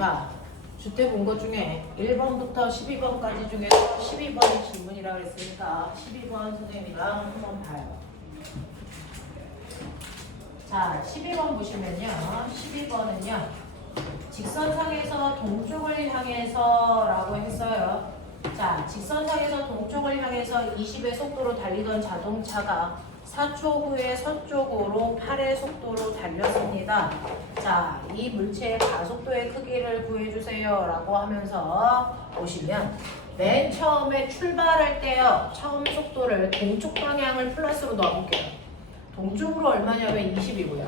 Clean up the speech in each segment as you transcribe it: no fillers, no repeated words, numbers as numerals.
자, 주택 본 것 중에 1번부터 12번까지 중에서 12번이 질문이라고 했으니까 12번 선생님이랑 한번 봐요. 자, 12번 보시면요. 12번은요. 직선상에서 동쪽을 향해서 라고 했어요. 자, 직선상에서 동쪽을 향해서 20의 속도로 달리던 자동차가 4초 후에 서쪽으로 8의 속도로 달렸습니다. 자, 이 물체의 가속도의 크기를 구해주세요 라고 하면서 보시면 맨 처음에 출발할 때요. 처음 속도를 동쪽 방향을 플러스로 넣어볼게요. 동쪽으로 얼마냐면 20이고요.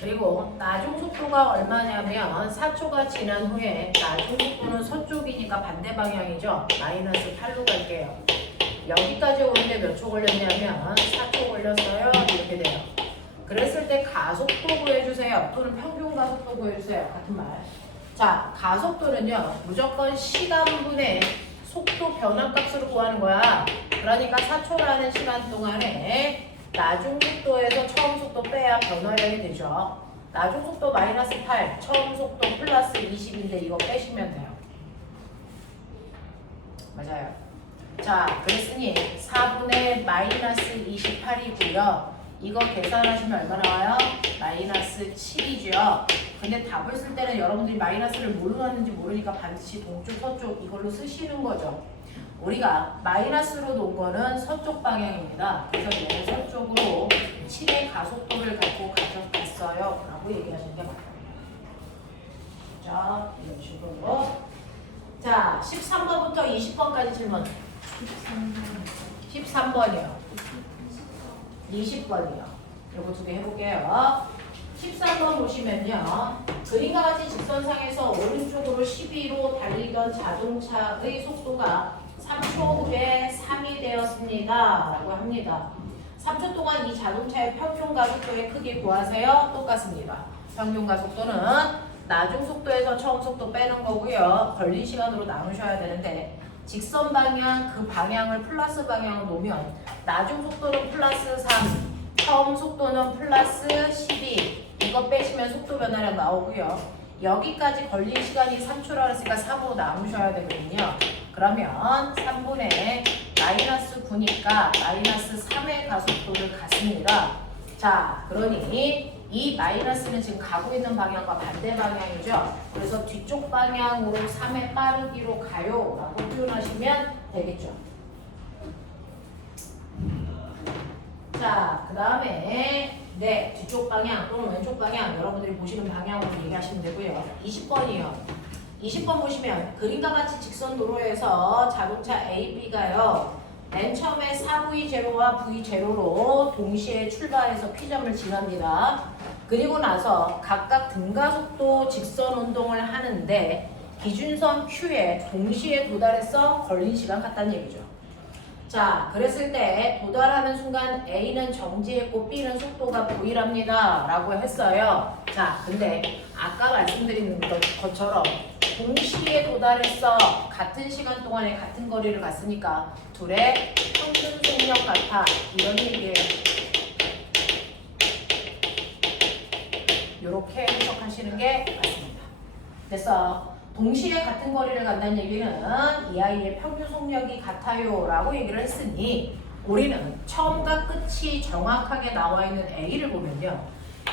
그리고 나중 속도가 얼마냐면 4초가 지난 후에 나중 속도는 서쪽이니까 반대 방향이죠. 마이너스 8로 갈게요. 여기까지 오는데 몇 초 걸렸냐면 4초 걸렸어요. 이렇게 돼요. 그랬을 때 가속도 구해주세요. 또는 평균 가속도 구해주세요. 같은 말. 자, 가속도는요. 무조건 시간분의 속도 변화값으로 구하는 거야. 그러니까 4초라는 시간 동안에 나중 속도에서 처음 속도 빼야 변화량이 되죠. 나중 속도 마이너스 8, 처음 속도 플러스 20인데 이거 빼시면 돼요. 맞아요. 자, 그랬으니 4분의 마이너스 28이고요. 이거 계산하시면 얼마 나와요? 마이너스 7이죠. 근데 답을 쓸 때는 여러분들이 마이너스를 뭘로 놨는지 모르니까 반드시 동쪽, 서쪽 이걸로 쓰시는 거죠. 우리가 마이너스로 놓은 거는 서쪽 방향입니다. 그래서 얘는 서쪽으로 7의 가속도를 갖고 가져갔어요. 라고 얘기하시는 게 맞아요. 자, 이런 식으로. 자, 13번부터 20번까지 질문. 13번이요. 20번이요. 요거 두 개 해볼게요. 13번 보시면요. 그림과 같이 직선상에서 오른쪽으로 12로 달리던 자동차의 속도가 3초 후에 3이 되었습니다. 라고 합니다. 3초 동안 이 자동차의 평균 가속도의 크기 구하세요. 똑같습니다. 평균 가속도는 나중 속도에서 처음 속도 빼는 거고요. 걸린 시간으로 나누셔야 되는데 직선 방향, 그 방향을 플러스 방향으로 놓으면 나중 속도는 플러스 3, 처음 속도는 플러스 12. 이거 빼시면 속도 변화량 나오고요. 여기까지 걸린 시간이 3초라고 했으니까 3으로 나누셔야 되거든요. 그러면 3분의 마이너스 9니까 마이너스 3의 가속도를 갖습니다. 자, 그러니 이 마이너스는 지금 가고 있는 방향과 반대 방향이죠. 그래서 뒤쪽 방향으로 3의 빠르기로 가요 라고 표현하시면 되겠죠. 자, 그 다음에 네, 뒤쪽 방향 또는 왼쪽 방향 여러분들이 보시는 방향으로 얘기하시면 되고요. 20번이요. 20번 보시면 그림과 같이 직선 도로에서 자동차 A, B가요. 맨 처음에 4V 제로와 V 제로로 동시에 출발해서 P점을 지납니다. 그리고 나서 각각 등가속도 직선 운동을 하는데 기준선 Q에 동시에 도달해서 걸린 시간 같다는 얘기죠. 자, 그랬을 때 도달하는 순간 A는 정지했고 B는 속도가 V랍니다. 라고 했어요. 자, 근데 아까 말씀드린 것처럼 동시에 도달했어. 같은 시간 동안에 같은 거리를 갔으니까 둘의 평균 속력 같아. 이런 얘기예요. 이렇게 해석하시는 게 맞습니다. 됐어. 동시에 같은 거리를 간다는 얘기는 이 아이의 평균 속력이 같아요 라고 얘기를 했으니 우리는 처음과 끝이 정확하게 나와 있는 A를 보면요.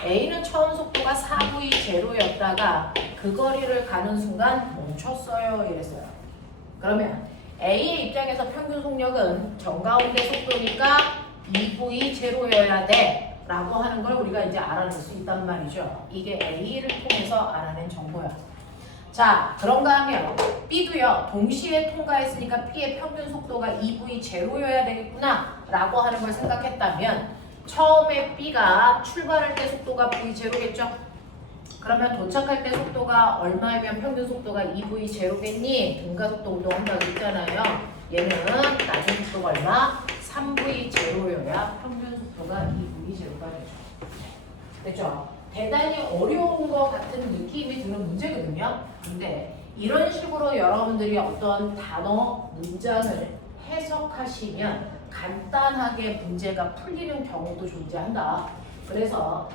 A는 처음 속도가 4V 제로였다가 그 거리를 가는 순간 멈췄어요 이랬어요. 그러면 A의 입장에서 평균 속력은 정가운데 속도니까 2V 제로여야 돼 라고 하는 걸 우리가 이제 알아낼 수 있단 말이죠. 이게 A를 통해서 알아낸 정보야. 자, 그런가 하면 B도요. 동시에 통과했으니까 P의 평균 속도가 2V 제로여야 되겠구나 라고 하는 걸 생각했다면 처음에 B가 출발할 때 속도가 V 제로겠죠? 그러면 도착할 때 속도가 얼마이면 평균 속도가 2V 제로겠니? 등가속도 운동한다고 했잖아요. 얘는 나중 속도가 얼마? 3V 제로여야 평균 속도가 2V 제로가 되죠. 됐죠? 대단히 어려운 것 같은 느낌이 드는 문제거든요. 근데 이런 식으로 여러분들이 어떤 단어, 문장을 해석하시면 간단하게 문제가 풀리는 경우도 존재한다. 그래서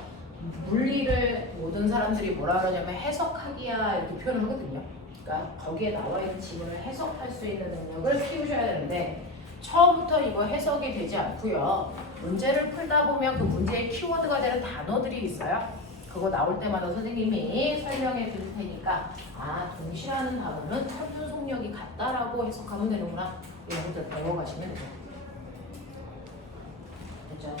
물리를 모든 사람들이 뭐라 그러냐면 해석하기야 이렇게 표현을 하거든요. 그러니까 거기에 나와 있는 지문을 해석할 수 있는 능력을 키우셔야 되는데 처음부터 이거 해석이 되지 않고요. 문제를 풀다 보면 그 문제의 키워드가 되는 단어들이 있어요. 그거 나올 때마다 선생님이 설명해 드릴 테니까 아 동시라는 단어는 평균 속력이 같다라고 해석하면 되는구나. 이런 것들 배워가시면 돼요. 됐죠?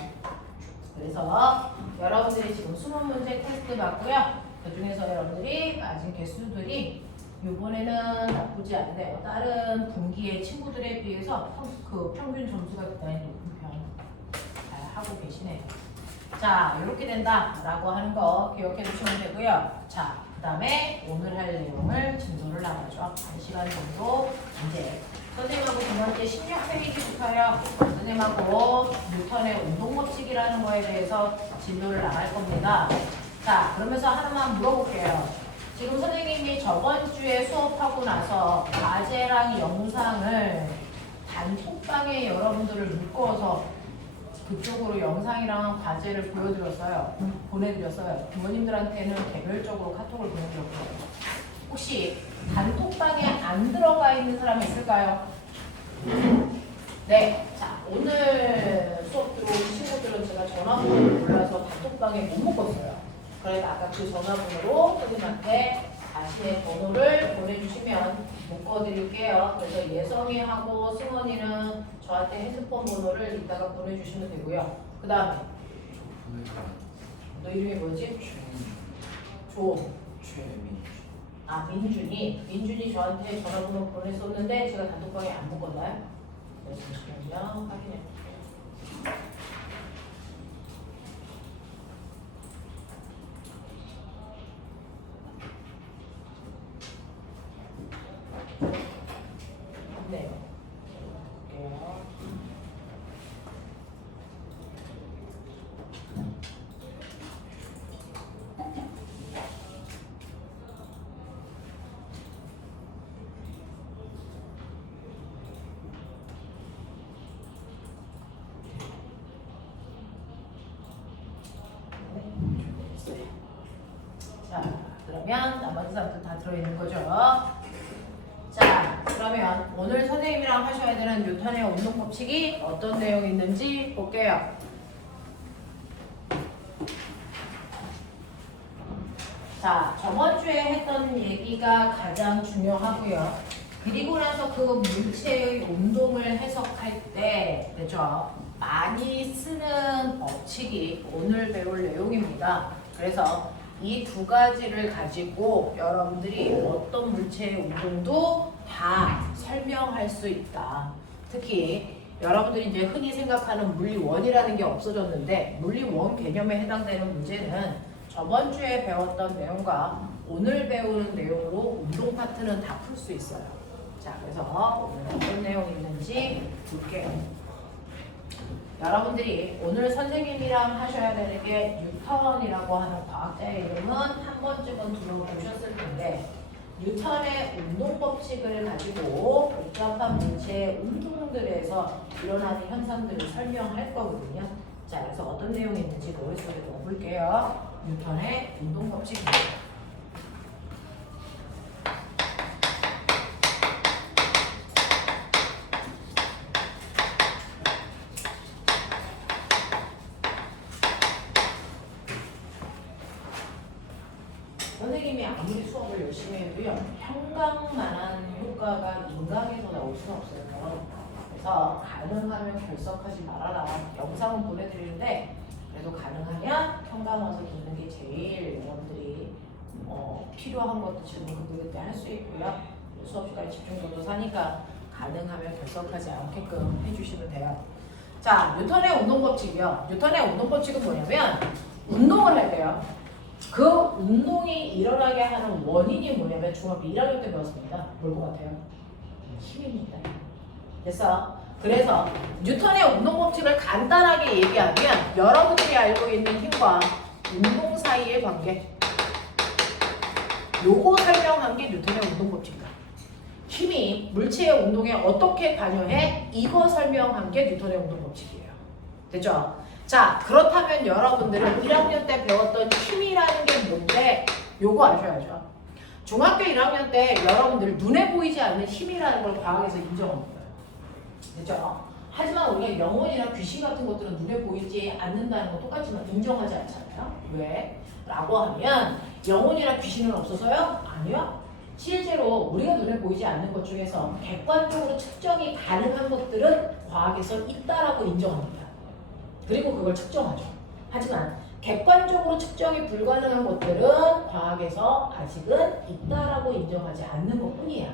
그래서 여러분들이 지금 수능 문제 테스트 받고요. 그 중에서 여러분들이 맞은 개수들이 이번에는 나쁘지 않네요. 다른 분기의 친구들에 비해서 그 평균 점수가 대단히 높은 편 잘 하고 계시네요. 자, 이렇게 된다라고 하는 거 기억해 두시면 되고요. 자, 그 다음에 오늘 할 내용을 진도를 나가죠. 1시간 정도 이제 선생님하고 두 번째 16페이지부터요. 선생님하고 뉴턴의 운동법칙이라는 거에 대해서 진도를 나갈 겁니다. 자, 그러면서 하나만 물어볼게요. 지금 선생님이 저번 주에 수업하고 나서 과제랑 영상을 단톡방에 여러분들을 묶어서 그쪽으로 영상이랑 과제를 보내드렸어요. 부모님들한테는 개별적으로 카톡을 보내드렸고요. 혹시 단톡방에 안 들어가 있는 사람이 있을까요? 네. 자, 오늘 수업 들어온 친구들은 제가 전화번호를 몰라서 단톡방에 못 묶었어요. 그래서 아까 그 전화번호로 선생님한테 다시 번호를 보내주시면 묶어드릴게요. 그래서 예성이하고 승원이는 저한테 핸드폰 번호를 이따가 보내주시면 되고요. 그 다음에 너 이름이 뭐지? 최민주. 아, 민준이 저한테 전화번호 보냈었는데 제가 단톡방에 안 묶었나요? 네, 잠시만요. 확인해 볼게요. 네. 볼게요. 자, 그러면 나머지 사람들 다 들어있는 거죠. 자, 그러면 오늘 선생님이랑 하셔야 되는 뉴턴의 운동 법칙이 어떤 내용이 있는지 볼게요. 자, 저번 주에 했던 얘기가 가장 중요하고요. 그리고 나서 그 물체의 운동을 해석할 때, 그죠? 많이 쓰는 법칙이 오늘 배울 내용입니다. 그래서 이 두 가지를 가지고 여러분들이 어떤 물체의 운동도 다 설명할 수 있다. 특히 여러분들이 이제 흔히 생각하는 물리원이라는 게 없어졌는데 물리원 개념에 해당되는 문제는 저번 주에 배웠던 내용과 오늘 배우는 내용으로 운동 파트는 다 풀 수 있어요. 자, 그래서 오늘 어떤 내용이 있는지 볼게요. 여러분들이 오늘 선생님이랑 하셔야 되는 게 뉴턴이라고 하는 과학자의 이름은 한 번쯤은 들어보셨을 텐데 뉴턴의 운동법칙을 가지고 복잡한 물체의 운동들에서 일어나는 현상들을 설명할 거거든요. 자, 그래서 어떤 내용이 있는지 머릿속에 넣어볼게요. 뉴턴의 운동법칙입니다. 선생님이 아무리 수업을 열심히 해도요, 평강만한 효과가 인강에서 나올 수는 없어요. 그래서 가능하면 결석하지 말아라. 영상은 보내드리는데 그래도 가능하면 평강 와서 듣는 게 제일 여러분들이 필요한 것도 지금 그때 할 수 있고요. 수업 시간에 집중도도 사니까 가능하면 결석하지 않게끔 해주시면 돼요. 자, 뉴턴의 운동법칙이요. 뉴턴의 운동법칙은 뭐냐면 운동을 할 때요. 그 운동이 일어나게 하는 원인이 뭐냐면 중학교 1학년 때 배웠습니다. 뭘 것 같아요? 힘입니다. 됐어? 그래서 뉴턴의 운동법칙을 간단하게 얘기하면 여러분들이 알고 있는 힘과 운동 사이의 관계 요거 설명한 게 뉴턴의 운동법칙이다. 힘이 물체의 운동에 어떻게 관여해? 이거 설명한 게 뉴턴의 운동법칙이에요. 됐죠? 자, 그렇다면 여러분들은 1학년 때 배웠던 힘이라는 게 뭔데? 요거 아셔야죠. 중학교 1학년 때 여러분들 눈에 보이지 않는 힘이라는 걸 과학에서 인정합니다. 됐죠? 하지만 우리가 영혼이나 귀신 같은 것들은 눈에 보이지 않는다는 건 똑같지만 인정하지 않잖아요. 왜? 라고 하면 영혼이나 귀신은 없어서요? 아니요. 실제로 우리가 눈에 보이지 않는 것 중에서 객관적으로 측정이 가능한 것들은 과학에서 있다라고 인정합니다. 그리고 그걸 측정하죠. 하지만 객관적으로 측정이 불가능한 것들은 과학에서 아직은 있다라고 인정하지 않는 것뿐이야.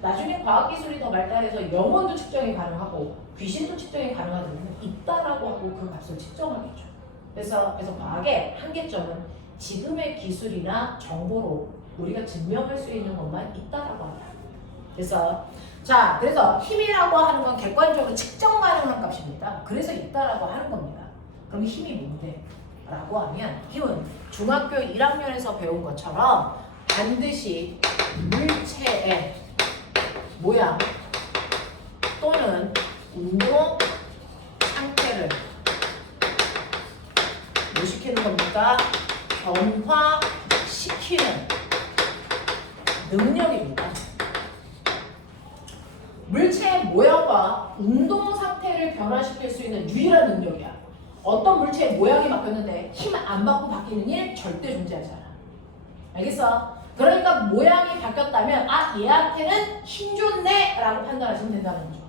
나중에 과학기술이 더 발달해서 영혼도 측정이 가능하고 귀신도 측정이 가능한 데는 있다라고 하고 그 값을 측정하겠죠. 그래서 과학의 한계점은 지금의 기술이나 정보로 우리가 증명할 수 있는 것만 있다라고 합니다. 그래서 힘이라고 하는 건 객관적으로 측정 가능한 값입니다. 그래서 있다라고 하는 겁니다. 그럼 힘이 뭔데? 라고 하면 힘은 중학교 1학년에서 배운 것처럼 반드시 물체의 모양 또는 운동 상태를 뭐 시키는 겁니까? 변화시키는 능력입니다. 물체의 모양과 운동 상태를 변화시킬 수 있는 유일한 능력이야. 어떤 물체의 모양이 바뀌었는데 힘 안 받고 바뀌는 일 절대 존재하지 않아. 알겠어? 그러니까 모양이 바뀌었다면 얘한테는 힘 좋네 라고 판단하시면 된다는 거죠.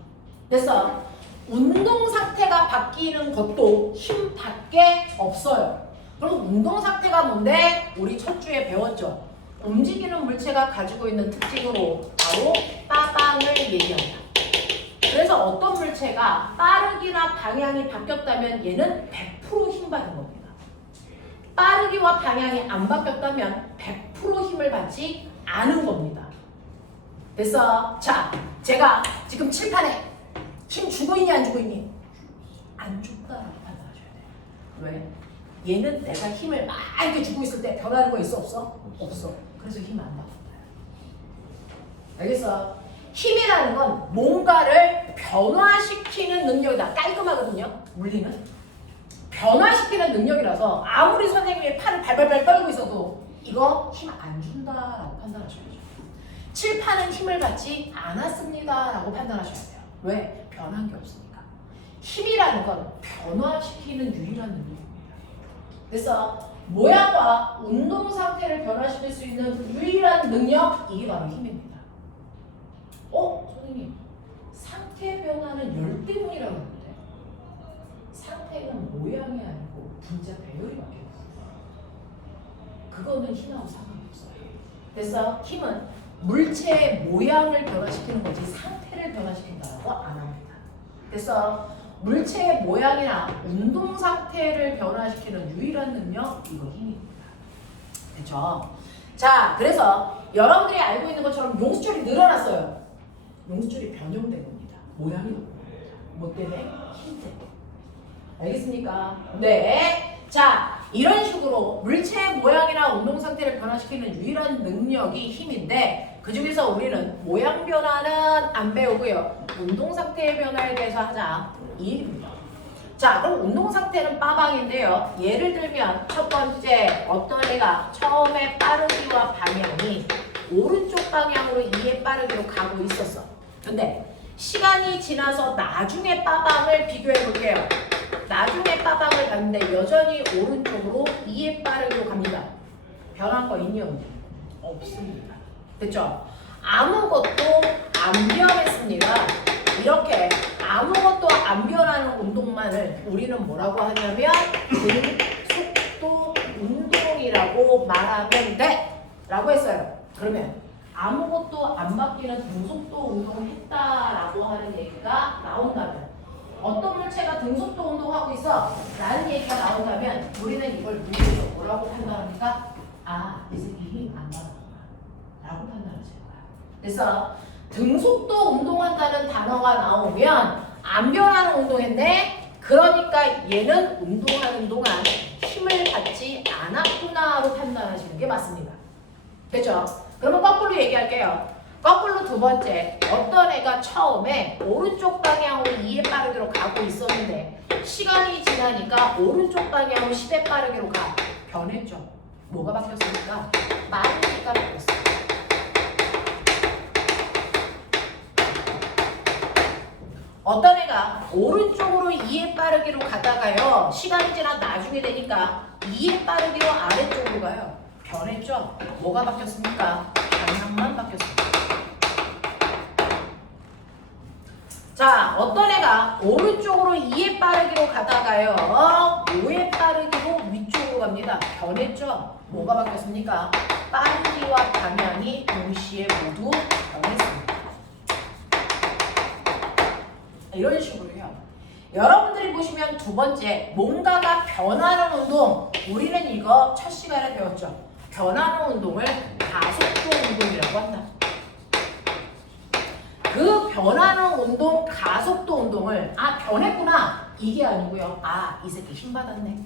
됐어? 운동 상태가 바뀌는 것도 힘밖에 없어요. 그럼 운동 상태가 뭔데? 우리 첫 주에 배웠죠. 움직이는 물체가 가지고 있는 특징으로 바로 빠방을 얘기한다. 그래서 어떤 물체가 빠르기나 방향이 바뀌었다면 얘는 100% 힘 받은 겁니다. 빠르기와 방향이 안 바뀌었다면 100% 힘을 받지 않은 겁니다. 됐어? 자, 제가 지금 칠판에 힘 주고 있니 안 주고 있니? 안 줬다라고 판단하셔야 돼요. 왜? 얘는 내가 힘을 막 이렇게 주고 있을 때 변하는 거 있어 없어? 없어. 그래서 힘 안 받는다. 알겠어? 힘이라는 건 뭔가를 변화시키는 능력이다. 깔끔하거든요. 물리는. 변화시키는 능력이라서 아무리 선생님이 팔을 발발발 떨고 있어도 이거 힘 안 준다라고 판단하셔야죠. 칠판은 힘을 받지 않았습니다라고 판단하셔야 돼요. 왜? 변한 게 없으니까. 힘이라는 건 변화시키는 유일한 능력입니다. 그래서 모양과 운동 상태를 변화시킬 수 있는 유일한 능력, 이게 바로 힘입니다. 선생님, 상태 변화는 열 때문이라고 하는데 상태는 모양이 아니고 분자 배열이 바뀌었어요. 그거는 힘하고 상관없어요. 그래서 힘은 물체의 모양을 변화시키는 거지 상태를 변화시킨다고 안 합니다. 그래서 물체의 모양이나 운동 상태를 변화시키는 유일한 능력, 이거 힘입니다. 그렇죠? 자, 그래서 여러분들이 알고 있는 것처럼 용수줄이 늘어났어요. 용수줄이 변형된 겁니다. 모양이 바뀐 겁니다. 뭐 때문에? 힘 때문에. 알겠습니까? 네. 자, 이런 식으로 물체의 모양이나 운동 상태를 변화시키는 유일한 능력이 힘인데 그 중에서 우리는 모양 변화는 안 배우고요. 운동 상태의 변화에 대해서 하자. 이 일입니다. 자, 그럼 운동 상태는 빠방인데요. 예를 들면 첫 번째 어떤 애가 처음에 빠르기와 방향이 오른쪽 방향으로 2의 빠르기로 가고 있었어. 근데 시간이 지나서 나중에 빠방을 비교해 볼게요. 나중에 빠방을 갔는데 여전히 오른쪽으로 2의 빠르기로 갑니다. 변한 거 있니 없니? 없습니다. 됐죠? 아무것도 안 변했습니다. 이렇게 아무것도 안 변하는 운동만을 우리는 뭐라고 하냐면 등속도 운동이라고 말하면 돼! 라고 했어요. 그러면 아무것도 안 바뀌는 등속도 운동을 했다라고 하는 얘기가 나온다면 어떤 물체가 등속도 운동하고 있어? 라는 얘기가 나온다면 우리는 이걸 물리적으로 뭐라고 판단합니까? 이 새끼 힘 안 받았구나 라고 판단하실 거야. 그래서 등속도 운동한다는 단어가 나오면 안 변하는 운동인데 그러니까 얘는 운동하는 동안 힘을 받지 않았구나로 판단하시는 게 맞습니다. 됐죠? 그러면 거꾸로 얘기할게요. 거꾸로 두 번째, 어떤 애가 처음에 오른쪽 방향으로 2의 빠르기로 가고 있었는데 시간이 지나니까 오른쪽 방향으로 10의 빠르기로 가. 변했죠. 뭐가 바뀌었습니까? 빠르기가 바뀌었어요. 어떤 애가 오른쪽으로 2의 빠르기로 가다가요. 시간이 지나 나중에 되니까 2의 빠르기로 아래쪽으로 가요. 변했죠? 뭐가 바뀌었습니까? 방향만 바뀌었습니다. 자, 어떤 애가 오른쪽으로 2의 빠르기로 가다가요. 5의 빠르기로 위쪽으로 갑니다. 변했죠? 뭐가 바뀌었습니까? 빠르기와 방향이 동시에 모두 변했습니다. 이런 식으로요. 여러분들이 보시면 두 번째, 뭔가가 변하는 운동. 우리는 이거 첫 시간에 배웠죠. 변하는 운동을 가속도 운동이라고 한다. 그 변하는 운동, 가속도 운동을 변했구나 이게 아니고요. 이 새끼 힘 받았네.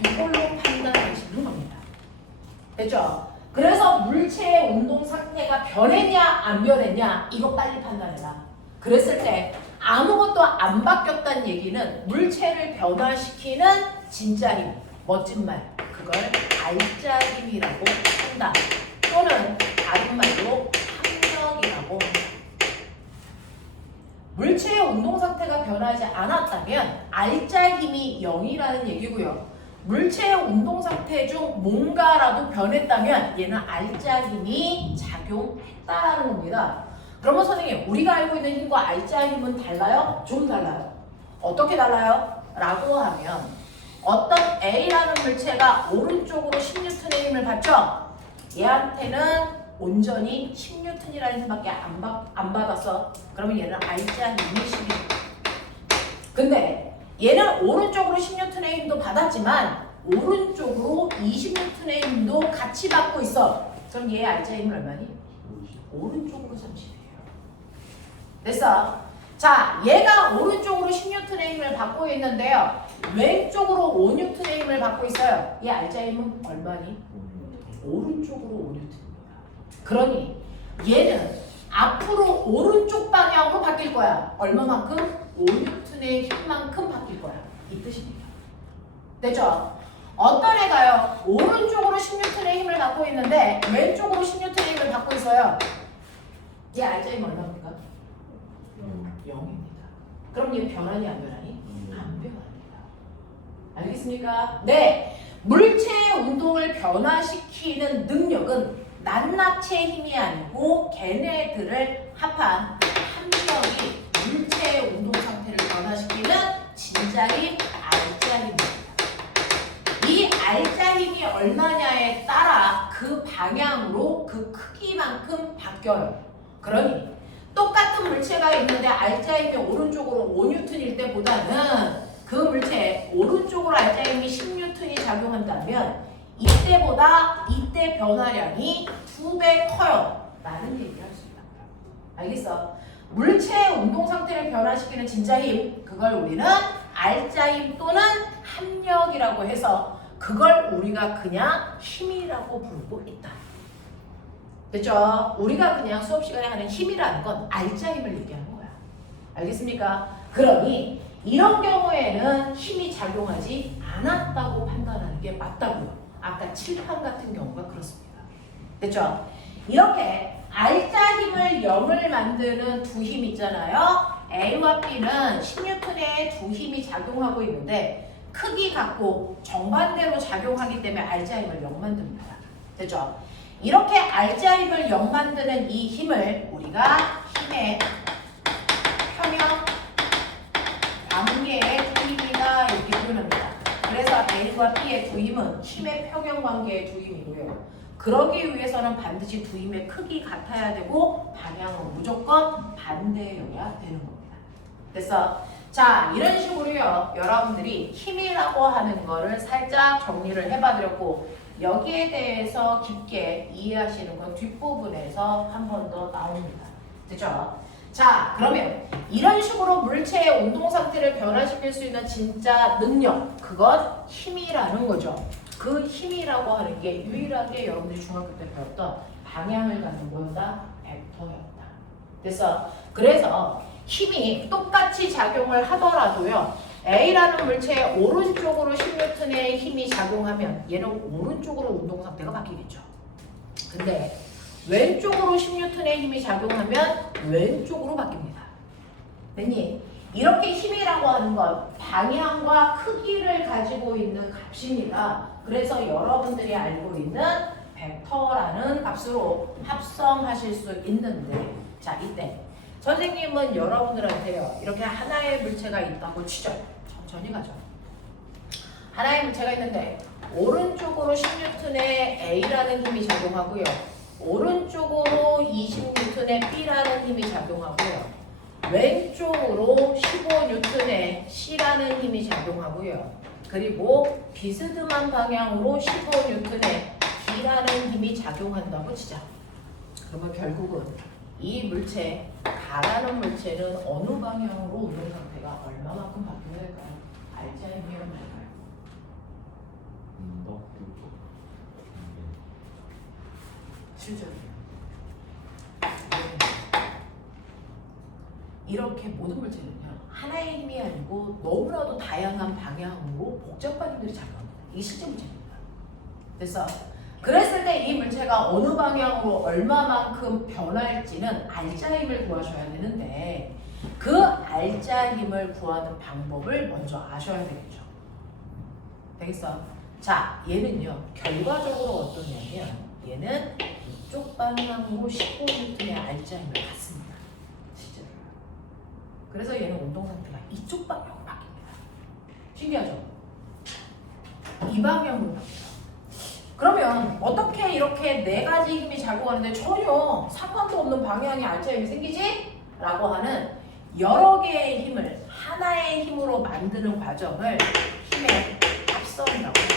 이걸로 판단하시는 겁니다. 됐죠? 그래서 물체의 운동 상태가 변했냐 안 변했냐 이거 빨리 판단해라. 그랬을 때 아무것도 안 바뀌었다는 얘기는 물체를 변화시키는 진짜 힘, 멋진 말, 그걸 알짜 힘이라고 한다. 또는 다른 말로 합력이라고 합니다. 물체의 운동 상태가 변하지 않았다면 알짜 힘이 0이라는 얘기고요. 물체의 운동 상태 중 뭔가라도 변했다면 얘는 알짜 힘이 작용했다는 겁니다. 그러면 선생님, 우리가 알고 있는 힘과 알짜 힘은 달라요? 좀 달라요. 어떻게 달라요? 라고 하면 어떤 A라는 물체가 오른쪽으로 10N의 힘을 받죠? 얘한테는 온전히 10N이라는 힘밖에 안 받았어. 그러면 얘는 알짜 힘이 10이죠. 근데 얘는 오른쪽으로 10N의 힘도 받았지만 오른쪽으로 20N의 힘도 같이 받고 있어. 그럼 얘 알짜 힘은 얼마니? 오른쪽으로 30이에요. 됐어? 자, 얘가 오른쪽으로 10N의 힘을 받고 있는데요. 왼쪽으로 5N의 힘을 받고 있어요. 얘 알짜 힘은 얼마니? 오른쪽으로 5N입니다. 그러니 얘는 앞으로 오른쪽 방향으로 바뀔 거야. 얼마만큼? 5N의 힘만큼 바뀔 거야. 이 뜻입니다. 됐죠? 어떤 애가요? 오른쪽으로 10N의 힘을 받고 있는데 왼쪽으로 10N의 힘을 받고 있어요. 얘 알짜 힘 얼마입니까? 0입니다. 그럼 얘 변하니 안 변하니? 안 변합니다. 알겠습니까? 네. 물체의 운동을 변화시키는 능력은 낱낱의 힘이 아니고 걔네들을 합한 합력이 물체의 운동 상태를 변화시키는 진짜 힘, 알짜 힘입니다. 이 알짜 힘이 얼마냐에 따라 그 방향으로 그 크기만큼 바뀌어요. 그러니 똑같은 물체가 있는데 알짜 힘이 오른쪽으로 5N일 때보다는 그 물체에 오른쪽으로 알짜 힘이 10N이 작용한다면 이때보다 이때 변화량이 2배 커요. 라는 얘기를 할 수 있다. 알겠어? 물체의 운동 상태를 변화시키는 진짜 힘, 그걸 우리는 알짜 힘 또는 합력이라고 해서 그걸 우리가 그냥 힘이라고 부르고 있다. 됐죠? 우리가 그냥 수업 시간에 하는 힘이라는 건 알짜 힘을 얘기하는 거야. 알겠습니까? 그러니 이런 경우에는 힘이 작용하지 않았다고 판단하는 게 맞다고요. 아까 칠판 같은 경우가 그렇습니다. 됐죠? 이렇게 알짜 힘을 0을 만드는 두 힘 있잖아요. A와 B는 10N의 두 힘이 작용하고 있는데 크기 같고 정반대로 작용하기 때문에 알짜 힘을 0 만듭니다. 됐죠? 이렇게 알짜 힘을 0 만드는 이 힘을 우리가 힘의 평형 관계의 두 힘이다 이렇게 표현합니다. 그래서 A와 B의 두 힘은 힘의 평형 관계의 두 힘이고요. 그러기 위해서는 반드시 두 힘의 크기 같아야 되고 방향은 무조건 반대여야 되는 겁니다. 됐어? 자, 이런 식으로요. 여러분들이 힘이라고 하는 거를 살짝 정리를 해봐드렸고 여기에 대해서 깊게 이해하시는 건 뒷부분에서 한 번 더 나옵니다. 됐죠? 자, 그러면 이런 식으로 물체의 운동 상태를 변화시킬 수 있는 진짜 능력, 그건 힘이라는 거죠. 그 힘이라고 하는 게 유일하게 여러분들이 중학교 때 배웠던 방향을 갖는 뭐였다? 벡터였다. 그래서 힘이 똑같이 작용을 하더라도요. A라는 물체의 오른쪽으로 10N의 힘이 작용하면 얘는 오른쪽으로 운동 상태가 바뀌겠죠. 근데 왼쪽으로 10N의 힘이 작용하면 왼쪽으로 바뀝니다. 됐니? 이렇게 힘이라고 하는 건 방향과 크기를 가지고 있는 값입니다. 그래서 여러분들이 알고 있는 벡터라는 값으로 합성하실 수 있는데, 자, 이때 선생님은 여러분들한테요, 이렇게 하나의 물체가 있다고 치죠. 천천히 가죠. 하나의 물체가 있는데 오른쪽으로 10N의 A라는 힘이 작용하고요, 오른쪽으로 20N의 B라는 힘이 작용하고요, 왼쪽으로 15N의 C라는 힘이 작용하고요, 그리고 비스듬한 방향으로 15N의 D라는 힘이 작용한다고 치자. 그러면 결국은 이 물체, 가라는 물체는 어느 방향으로 운동 상태가 얼마만큼 바뀌어야 될까요? 알자의 힘이 얼마일까요? 실제로요. 이렇게 모든 물체는요, 하나의 힘이 아니고 너무나도 다양한 방향으로 복잡한 힘들이 작용합니다. 이게 실제 물체입니다. 그랬을 때 이 물체가 어느 방향으로 얼마만큼 변할지는 알자 힘을 구하셔야 되는데, 그 알자 힘을 구하는 방법을 먼저 아셔야 되겠죠. 되겠어? 자, 얘는요, 결과적으로 어떠냐면 얘는 이쪽 방향으로 15N의 알자 힘을 갖습니다. 실제로. 그래서 얘는 운동 상태가 이쪽 방향으로 바뀝니다. 신기하죠? 이 방향으로 바뀌어요. 그러면 어떻게 이렇게 네 가지 힘이 작용하는데 전혀 상관도 없는 방향의 알자 힘이 생기지? 라고 하는 여러 개의 힘을 하나의 힘으로 만드는 과정을 힘의 합성이라고 합니다.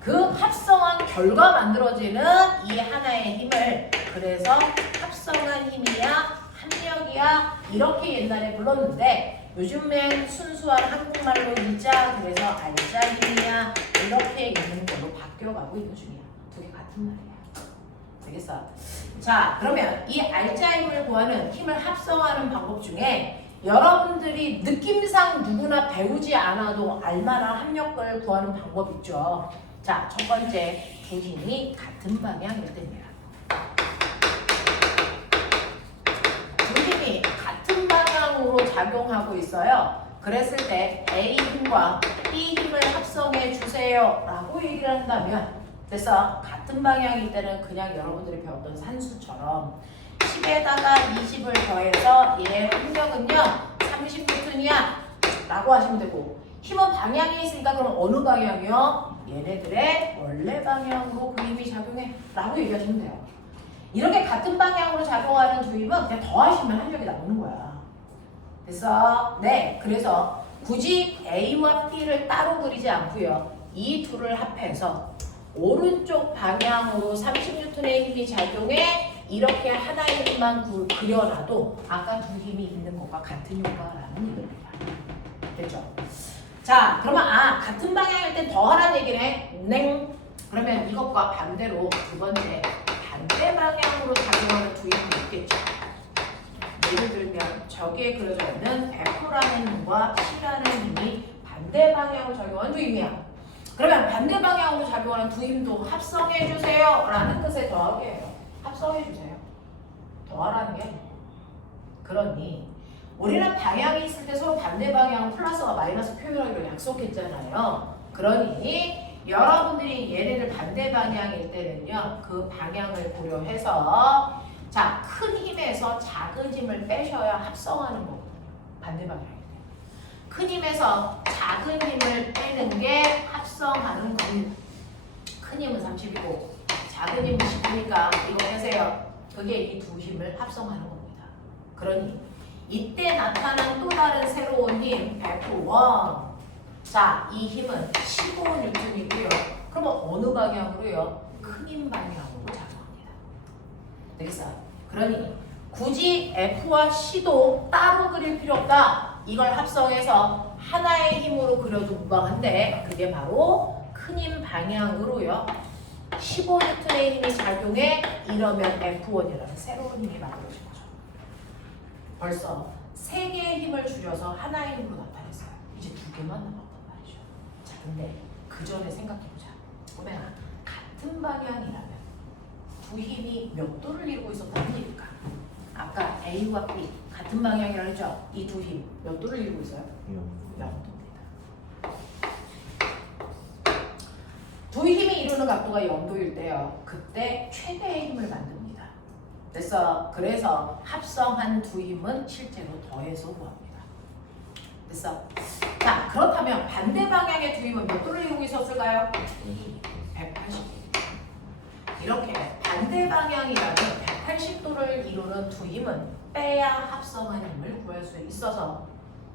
그 합성한 결과 만들어지는 이 하나의 힘을 그래서 합성한 힘이야, 합력이야, 이렇게 옛날에 불렀는데, 요즘엔 순수한 한국말로 이자, 그래서 알자 힘이야, 이렇게 있는 걸로 바뀌어가고 있는 중이야. 두 개 같은 말이야. 되겠어? 자, 그러면 이 알자 힘을 구하는 힘을 합성하는 방법 중에 여러분들이 느낌상 누구나 배우지 않아도 알만한 합력을 구하는 방법 있죠. 자, 첫 번째, 두 힘이 같은 방향일 때입니다. 두 힘이 같은 방향으로 작용하고 있어요. 그랬을 때 A 힘과 B 힘을 합성해 주세요 라고 얘기를 한다면, 그래서 같은 방향일 때는 그냥 여러분들이 배웠던 산수처럼 10에다가 20을 더해서 얘의 합력은요 30N이야 라고 하시면 되고, 힘은 방향이 있으니까 그럼 어느 방향이요? 얘네들의 원래 방향으로 그 힘이 작용해 라고 얘기하시면 돼요. 이렇게 같은 방향으로 작용하는 두 힘은 그냥 더하시면 합력이 나오는 거야. 됐어? 네, 그래서 굳이 A와 B를 따로 그리지 않고요, 이 둘을 합해서 오른쪽 방향으로 30N의 힘이 작용해 이렇게 하나의 힘만 그려놔도 아까 두 힘이 있는 것과 같은 효과라는 얘기입니다. 됐죠? 자, 그러면 같은 방향일 땐 더하라는 얘기네. 네. 그러면 이것과 반대로 두 번째, 반대 방향으로 작용하는 두 힘이 있겠죠. 예를 들면 저기에 그려져 있는 F라는 힘과 C라는 힘이 반대 방향으로 작용하는 두 힘이야. 그러면 반대 방향으로 작용하는 두 힘도 합성해주세요 라는 뜻의 더하기예요. 합성해주세요. 더하라는 게 아니고. 그러니 우리는 방향이 있을 때 서로 반대 방향 플러스와 마이너스 표현하기로 약속했잖아요. 그러니 여러분들이 얘네들 반대 방향일 때는요, 그 방향을 고려해서 자, 큰 힘에서 작은 힘을 빼셔야 합성하는 거거든요. 반대 방향일 때. 큰 힘에서 작은 힘을 빼는 게 합성하는 겁니다. 큰 힘은 30이고 작은 힘은 19니까 이거 빼세요. 그게 이 두 힘을 합성하는 겁니다. 그러니 이때 나타난 또 다른 새로운 힘 F1. 자, 이 힘은 15N이고요. 그러면 어느 방향으로요? 큰 힘 방향으로 작용합니다. 되겠어요? 그러니 굳이 F와 C도 따로 그릴 필요 없다. 이걸 합성해서 하나의 힘으로 그려도 무방한데 그게 바로 큰 힘 방향으로요. 15N의 힘이 작용해 이러면 F1이라는 새로운 힘이 만들어진 거죠. 벌써 3개의 힘을 줄여서 하나의 힘으로 나타냈어요. 이제 2개만 남았단 말이죠. 자, 근데 그 전에 생각해보자. 꼬맹아, 같은 방향이라면 두 힘이 몇 도를 이루고 있었다는 얘기일까? 아까 A와 B 같은 방향이라고 했죠? 이 두 힘 몇 도를 이루고 있어요? 0도입니다. 두 힘이 이루는 각도가 0도일 때요. 그때 최대의 힘을 만듭니다. 그래서 합성한 두 힘은 실제로 더해서 구합니다. 됐어? 자, 그렇다면 반대 방향의 두 힘은 몇 도를 이루고 있었을까요? 180도. 이렇게 반대 방향이라는 180도를 이루는 두 힘은 빼야 합성한 힘을 구할 수 있어서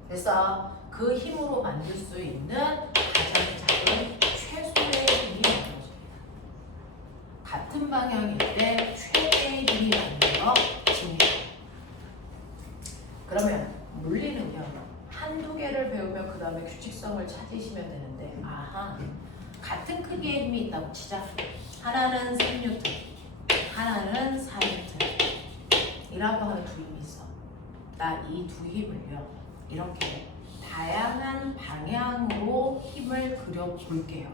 그래서 그 힘으로 만들 수 있는 가장 작은 최소의 힘이 만들어집니다. 같은 방향일 때 최대의 힘이 만들어집니다. 그러면 물리는요. 한두 개를 배우면 그 다음에 규칙성을 찾으시면 되는데 아하, 같은 크기의 힘이 있다고 치자. 하나는 3N, 하나는 4N 이라고 하는 두 힘이 있어. 나 이 두 힘을요 이렇게 다양한 방향으로 힘을 그려볼게요.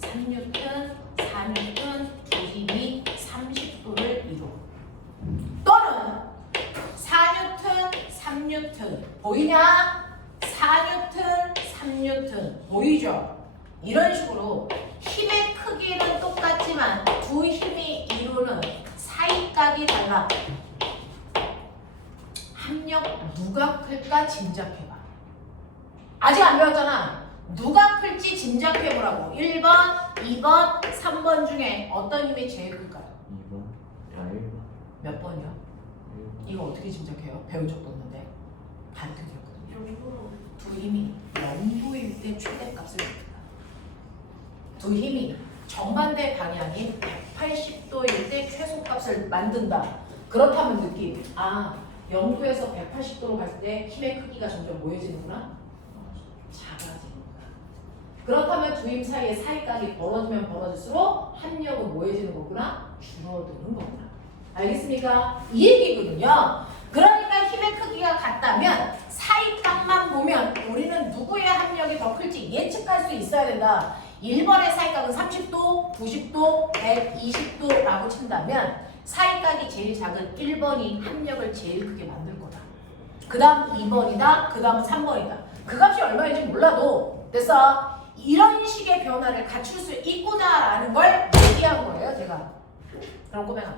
3N, 4N 두 힘이 30도를 이루어 또는 4N, 3N 보이냐? 4N, 3N 보이죠? 이런 식으로 힘의 크기는 똑같지만 두 힘이 이루는 사이각이 달라. 합력 누가 클까 짐작해봐. 아직 안 배웠잖아. 누가 클지 짐작해보라고. 1번, 2번, 3번 중에 어떤 힘이 제일 클까요? 2번. 아, 1번. 몇 번이요? 1번. 이거 어떻게 짐작해요? 배운 적도 없는데. 반특이었거든요. 두 힘이 0도일 때 최대값을 줍니다. 두 힘이 정반대 방향인 180도일 때 최소값을 만든다. 그렇다면 느낌. 아, 0도에서 180도로 갈 때 힘의 크기가 점점 모여지는구나. 작아지는구나. 그렇다면 두 힘 사이의 사이각이 벌어지면 벌어질수록 합력은 모여지는 거구나. 줄어드는 거구나. 알겠습니까? 이 얘기거든요. 그러니까 힘의 크기가 같다면 사이각만 보면 우리는 누구의 합력이 더 클지 예측할 수 있어야 된다. 1번의 사이각은 30도, 90도, 120도라고 친다면 사이각이 제일 작은 1번이 합력을 제일 크게 만들 거다. 그 다음 2번이다. 그 다음 3번이다. 그 값이 얼마인지 몰라도 됐어. 이런 식의 변화를 갖출 수 있구나라는 걸 얘기한 거예요. 제가. 그럼 꼬맹아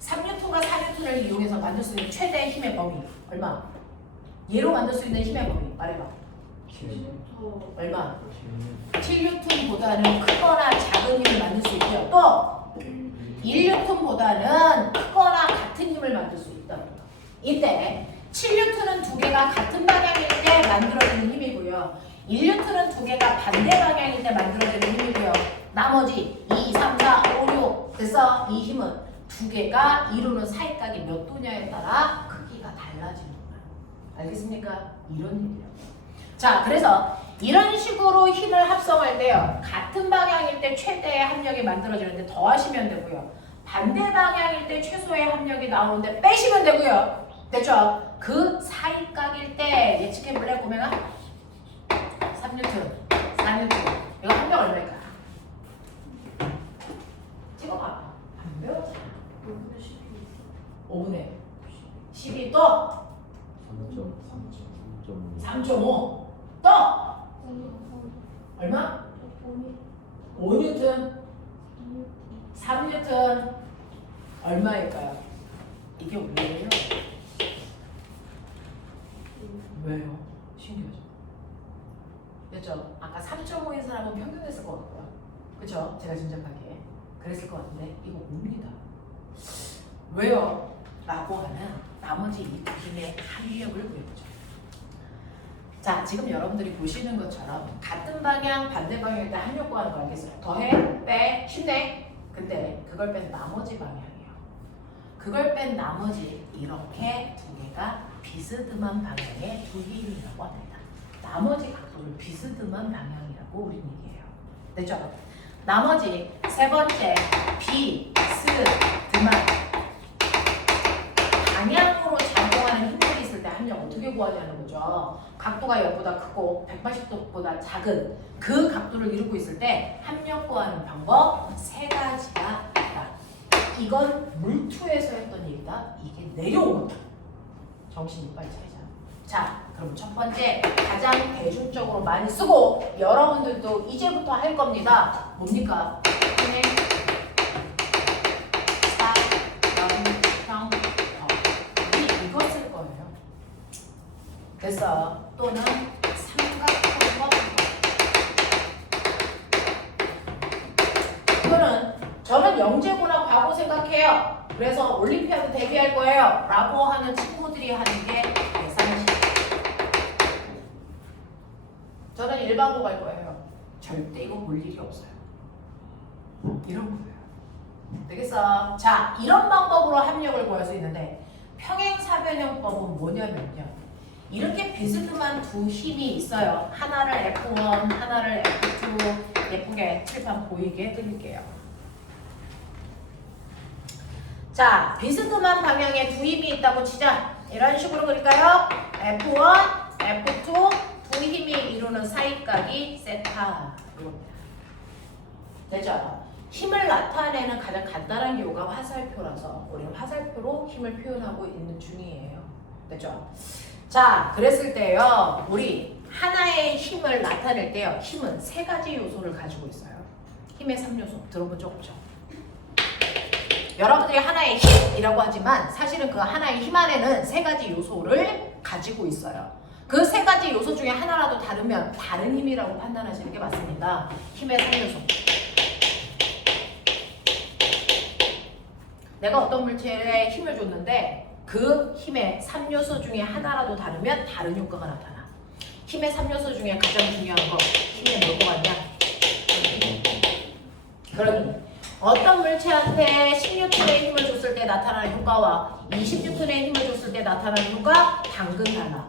3N과 4N을 이용해서 만들 수 있는 최대의 힘의 범위 얼마? 얘로 만들 수 있는 힘의 범위 말해봐. 얼마? 7N보다는 크거나 작은 힘을 만들 수 있고요. 또 1N보다는 크거나 같은 힘을 만들 수 있다고. 이때 7N은 두 개가 같은 방향일 때 만들어지는 힘이고요. 1N은 두 개가 반대 방향일 때 만들어지는 힘이고요. 나머지 2, 3, 4, 5, 6 그래서 이 힘은 두 개가 이루는 사이각이 몇 도냐에 따라 크기가 달라지는 거예요. 알겠습니까? 이런 얘기예요. 자, 그래서 이런 식으로 힘을 합성할 때요. 같은 방향일 때 최대의 합력이 만들어지는데 더하시면 되고요. 반대 방향일 때 최소의 합력이 나오는데 빼시면 되고요. 됐죠? 그 사이각일 때 예측해볼래? 보면은 3N, 4N 이거 합력 얼마일까? 찍어봐. 안 배웠잖아. 5분의 12 또 3.5 또 얼마? 5N 3N 얼마일까요? 이게 왜요? 왜요? 신기하죠? 그렇죠? 아까 3.5인 사람은 평균했을 것 같고요. 그렇죠? 제가 짐작하기에 그랬을 것 같은데 이거 뭡니다. 왜요? 라고 하는 나머지 이 힘의 합력을 구해보죠. 자, 지금 여러분들이 보시는 것처럼 같은 방향, 반대 방향일 때 합력 구하는 거 알겠어요? 더해, 빼, 쉽네? 근데 그걸 뺀 나머지 방향이에요. 그걸 뺀 나머지 이렇게 두 개가 비스듬한 방향의 두 힘이라고 합니다. 나머지 각도를 비스듬한 방향이라고 우리는 얘기해요. 됐죠? 나머지 세 번째 비스듬한 방향으로 작용하는 힘들이 있을 때 합력 어떻게 구하냐는 거죠. 각도가 0보다 크고 180도보다 작은 그 각도를 이루고 있을 때 합력 구하는 방법 세 가지가 있다. 이건 물투에서 했던 얘기다. 이게 내려온 거다. 정신 이빨 차리자. 자, 그럼 첫 번째 가장 대중적으로 많이 쓰고 여러분들도 이제부터 할 겁니다. 뭡니까? 힘의 사형법. 우리 이거 쓸 거예요. 됐어. 또는 삼각형법. 이거는 저는 영재고나 과거 생각해요. 그래서 올림피아드 데뷔할 거예요. 라고 하는 친구들이 하는 게 계산식. 저는 일반고 갈 거예요. 절대 이거 볼 일이 없어요. 이런 거예요. 되겠어? 자, 이런 방법으로 합력을 구할 수 있는데 평행사변형법은 뭐냐면요. 이렇게 비스듬한 두 힘이 있어요. 하나를 F1, 하나를 F2 예쁘게 칠판 보이게 해드릴게요. 자, 비스듬한 방향에 두 힘이 있다고 치자. 이런 식으로 그릴까요? F1, F2 두 힘이 이루는 사이각이 세타. 되죠? 힘을 나타내는 가장 간단한 기호가 화살표라서 우리는 화살표로 힘을 표현하고 있는 중이에요. 됐죠? 자, 그랬을 때요. 우리 하나의 힘을 나타낼 때요. 힘은 세 가지 요소를 가지고 있어요. 힘의 3요소. 들어본 적 없죠? 여러분들이 하나의 힘이라고 하지만 사실은 그 하나의 힘 안에는 세 가지 요소를 가지고 있어요. 그 세 가지 요소 중에 하나라도 다르면 다른 힘이라고 판단하시는 게 맞습니다. 힘의 3요소. 내가 어떤 물체에 힘을 줬는데 그 힘의 3요소 중에 하나라도 다르면 다른 효과가 나타나. 힘의 3요소 중에 가장 중요한 거 힘의 뭐가 같냐? 그러니 어떤 물체한테 10N의 힘을 줬을 때 나타나는 효과와 20N의 힘을 줬을 때 나타나는 효과 당근 달라.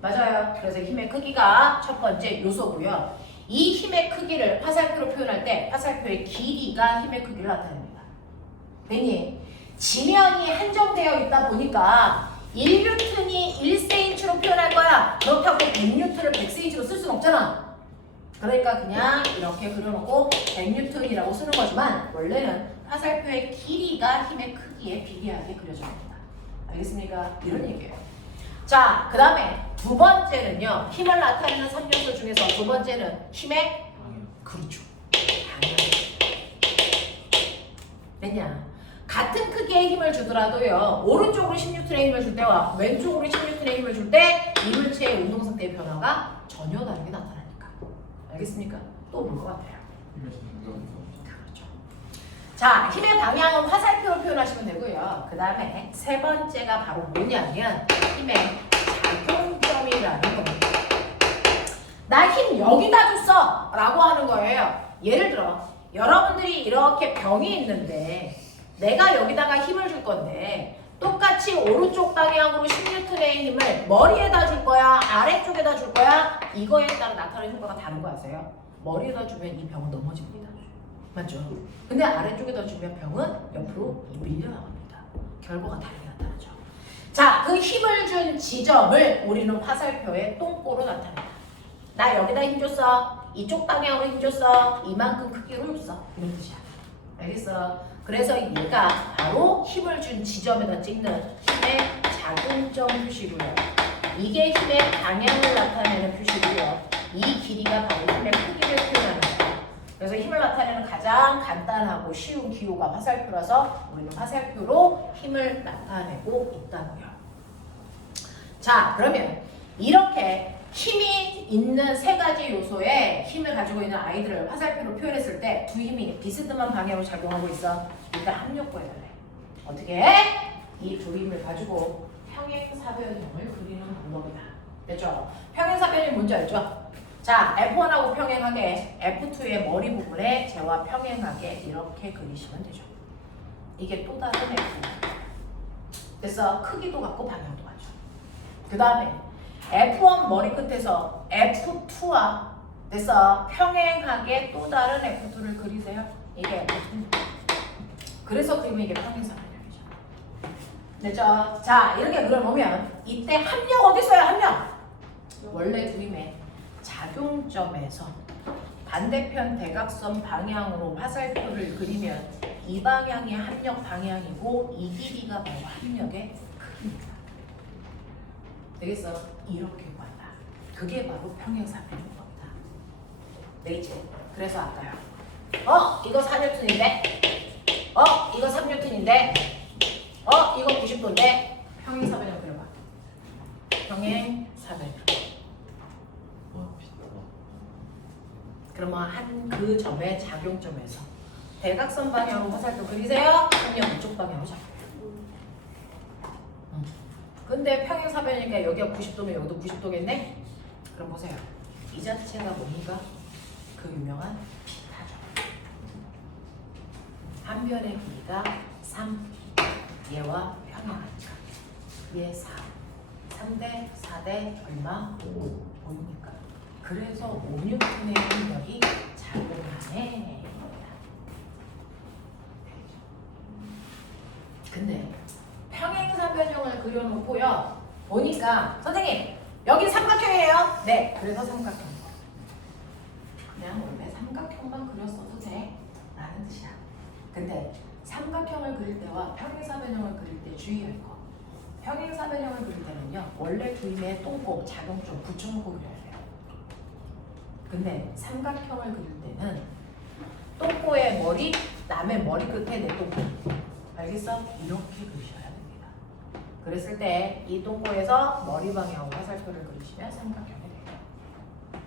맞아요. 그래서 힘의 크기가 첫 번째 요소고요. 이 힘의 크기를 화살표로 표현할 때 화살표의 길이가 힘의 크기를 나타냅니다. 왜니? 지면이 한정되어 있다 보니까 1N이 1cm로 표현할 거야. 그렇다고 100N를 100cm로 쓸 수는 없잖아. 그러니까 그냥 이렇게 그려놓고 100N이라고 쓰는 거지만 원래는 화살표의 길이가 힘의 크기에 비례하게 그려집니다. 알겠습니까? 이런 얘기예요. 자, 그 다음에 두 번째는요. 힘을 나타내는 3요소 중에서 두 번째는 힘의 방향. 그렇죠. 방향. 왜냐? 같은 크기의 힘을 주더라도요. 오른쪽으로 10N의 힘을 줄 때와 왼쪽으로 10N의 힘을 줄 때 이 물체의 운동 상태의 변화가 전혀 다르게 나타나니까. 알겠습니까? 또 볼 것 같아요. 그렇죠. 자, 힘의 방향은 화살표로 표현하시면 되고요. 그 다음에 세 번째가 바로 뭐냐면 힘의 작용점이라는 겁니다. 나 힘 여기다 줬어! 라고 하는 거예요. 예를 들어 여러분들이 이렇게 병이 있는데 내가 여기다가 힘을 줄 건데 똑같이 오른쪽 방향으로 10N의 힘을 머리에다 줄 거야? 아래쪽에다 줄 거야? 이거에 따라 나타나는 효과가 다른 거 아세요? 머리에다 주면 이 병은 넘어집니다. 맞죠? 근데 아래쪽에다 주면 병은 옆으로 밀려나갑니다. 결과가 다르게 나타나죠. 자, 그 힘을 준 지점을 우리는 화살표에 똥꼬로 나타낸다. 나 여기다 힘 줬어. 이쪽 방향으로 힘 줬어. 이만큼 크기로 줬어. 이런 뜻이야. 알겠어? 그래서 얘가 바로 힘을 준 지점에다 찍는 힘의 작용점 표시고요. 이게 힘의 방향을 나타내는 표시고요. 이 길이가 바로 힘의 크기를 표현하는 거예요. 그래서 힘을 나타내는 가장 간단하고 쉬운 기호가 화살표라서 우리는 화살표로 힘을 나타내고 있다고요. 자, 그러면 이렇게 힘이 있는 세 가지 요소에 힘을 가지고 있는 아이들을 화살표로 표현했을 때 두 힘이 비스듬한 방향으로 작용하고 있어. 일단 합력 구해달래. 어떻게 해? 이 두 힘을 가지고 평행사변형을 그리는 방법이다. 됐죠? 평행사변형이 뭔지 알죠? 자, F1하고 평행하게 F2의 머리 부분에 쟤와 평행하게 이렇게 그리시면 되죠. 이게 또 다른 F. 됐어? 크기도 같고 방향도 같죠. 그 다음에 F1 머리 끝에서 F2와 됐어. 평행하게 또 다른 F2를 그리세요. 이게 F2. 그래서 그리면 이게 평행사변형이죠. 됐죠? 자, 이렇게 그려놓으면 이때 합력 어디 있어요? 합력. 원래 그림의 작용점에서 반대편 대각선 방향으로 화살표를 그리면 이 방향이 합력 방향이고 이 길이가 바로 합력의 크기입니다. 되겠어? 이렇게 봐라. 그게 바로 평행사변인 겁니다. 되겠지? 그래서 아까요. 이거 4N인데? 이거 3N인데? 이거 90도인데? 평행사변형 그려봐. 평행사변형. 비싸. 그러면 한 그 점의 작용점에서 대각선 방향으로 화살표 그리세요. 그러면 이쪽 방향으로 잡혀요. 근데 평행사변이니까 여기가 90도면 여기도 90도겠네? 그럼 보세요. 이 자체가 뭡니까? 그 유명한 피타죠. 한 변의 길이가 3, 얘와 평행하니까 얘 4, 3대 4대 얼마? 5니까. 그래서 5N의 힘력이 작용하네. 근데 평행사변형을 그려놓고요. 보니까 선생님 여기 삼각형이에요. 네, 그래서 삼각형. 그냥 원래 삼각형만 그렸어도 돼 라는 뜻이야. 근데 삼각형을 그릴 때와 평행사변형을 그릴 때 주의할 거. 평행사변형을 그릴 때는요. 원래 그림에 똥꼬, 작용점 붙여놓고 그려야 돼요. 근데 삼각형을 그릴 때는 똥꼬의 머리, 남의 머리 끝에 내 똥꼬. 알겠어? 이렇게 그리셔야 됩니다. 그랬을 때 이 똥꼬에서 머리 방향으로 화살표를 그리시면 삼각형이 돼요.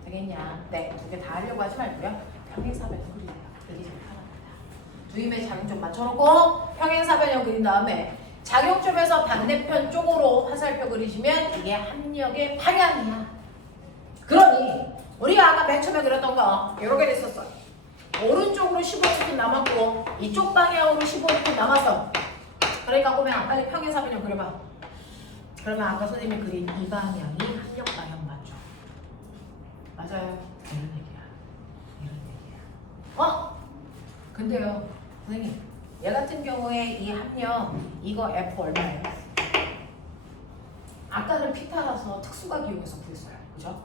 되겠냐? 네, 두 개 다 하려고 하지 말고요. 평행사변형 그리세요. 이게 제일 편합니다. 두임의 작용점 맞춰놓고 평행사변형 그린 다음에 작용점에서 반대편 쪽으로 화살표 그리시면 이게 합력의 방향이야. 그러니 우리가 아까 맨 처음에 그렸던 거 이렇게 됐었어. 오른쪽으로 15N 남았고 이쪽 방향으로 15N 남았어. 그러니까 그러면 빨리 평행사변형 그려봐. 그러면 아까 선생님이 그린 이 방향이 합력 방향 맞죠? 맞아요. 이런 얘기야. 이런 얘기야. 근데요 선생님 얘 같은 경우에 이 합력 이거 F 얼마예요? 아까는 피타라서 특수각 이용해서 구했어요. 그죠?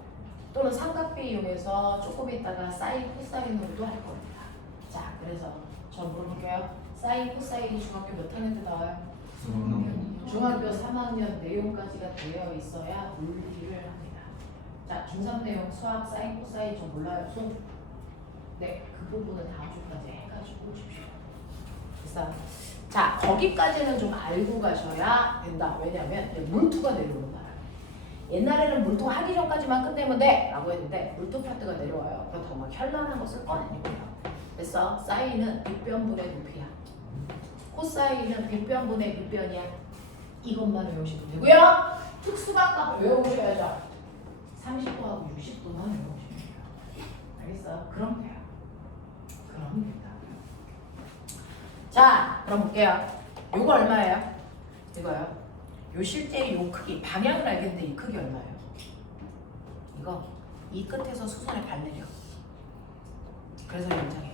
또는 삼각비 이용해서 조금 있다가 사인, 코사인으로도 할 겁니다. 자, 그래서 저 물어볼게요. 사인, 코사인이 중학교 몇 학년 때 나와요? 중학교 3학년 내용까지가 되어 있어야 물리를 합니다. 자, 중3 내용 수학, 사인, 코사인 저 몰라요? 손? 네, 그 부분은 다음 주까지 해가지고 오십시오. 그래서 자, 거기까지는 좀 알고 가셔야 된다. 왜냐면 물투가 내려온다. 옛날에는 물투 하기 전까지만 끝내면 돼 라고 했는데 물투 파트가 내려와요. 그렇다고 막 현란한 거 쓸 건 아니고요. 그래서 사인은 빗변분의 높이야. 코사인은 빗변분의 밑변이야. 이것만 외우시면 되고요. 특수각 값을 외우셔야죠. 30도하고 60도만 외우시면 돼요. 알겠어? 그럼 돼요. 그럼 된다. 자, 그럼 볼게요. 요거 얼마예요? 이거요. 요 실제 요 크기, 방향을 알겠는데 이 크기 얼마예요? 이거 이 끝에서 수선의 반대력. 그래서 연장해요.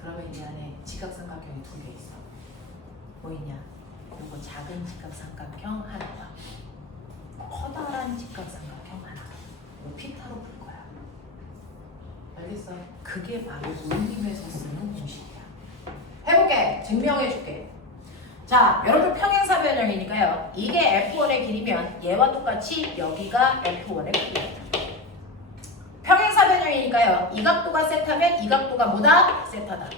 그러면 이 안에 직각삼각형이 두 개 있어. 보이냐? 요거 작은 직각삼각형 하나와 커다란 직각삼각형 하나. 요 피타로 풀 거야. 알겠어? 그게 바로 물림에서 쓰는 공식이야. 해볼게. 증명해줄게. 자, 여러분 평행사변형이니까요. 이게 F1의 길이면 얘와 똑같이 여기가 F1의 크기예요. 평행사변형이니까요. 이 각도가 세타면 이 각도가 뭐다? 세타다.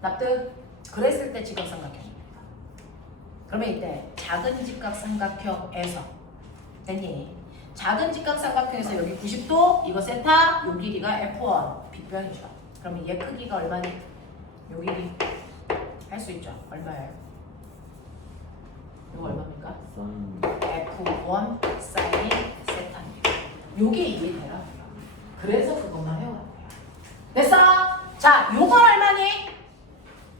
납득? 그랬을 때 직각삼각형입니다. 그러면 이때 작은 직각삼각형에서 됐니? 작은 직각삼각형에서 여기 90도, 이거 세타, 요 길이가 F1 빗변이죠. 그러면 얘 크기가 얼마니? 요 길이 할 수 있죠. 얼마예요? 이거 얼마입니까? 사인. F1 사인 세타입니다. 요게 이해되라. 그래서 그것만 해왔대요. 됐어? 자, 요건 얼마니?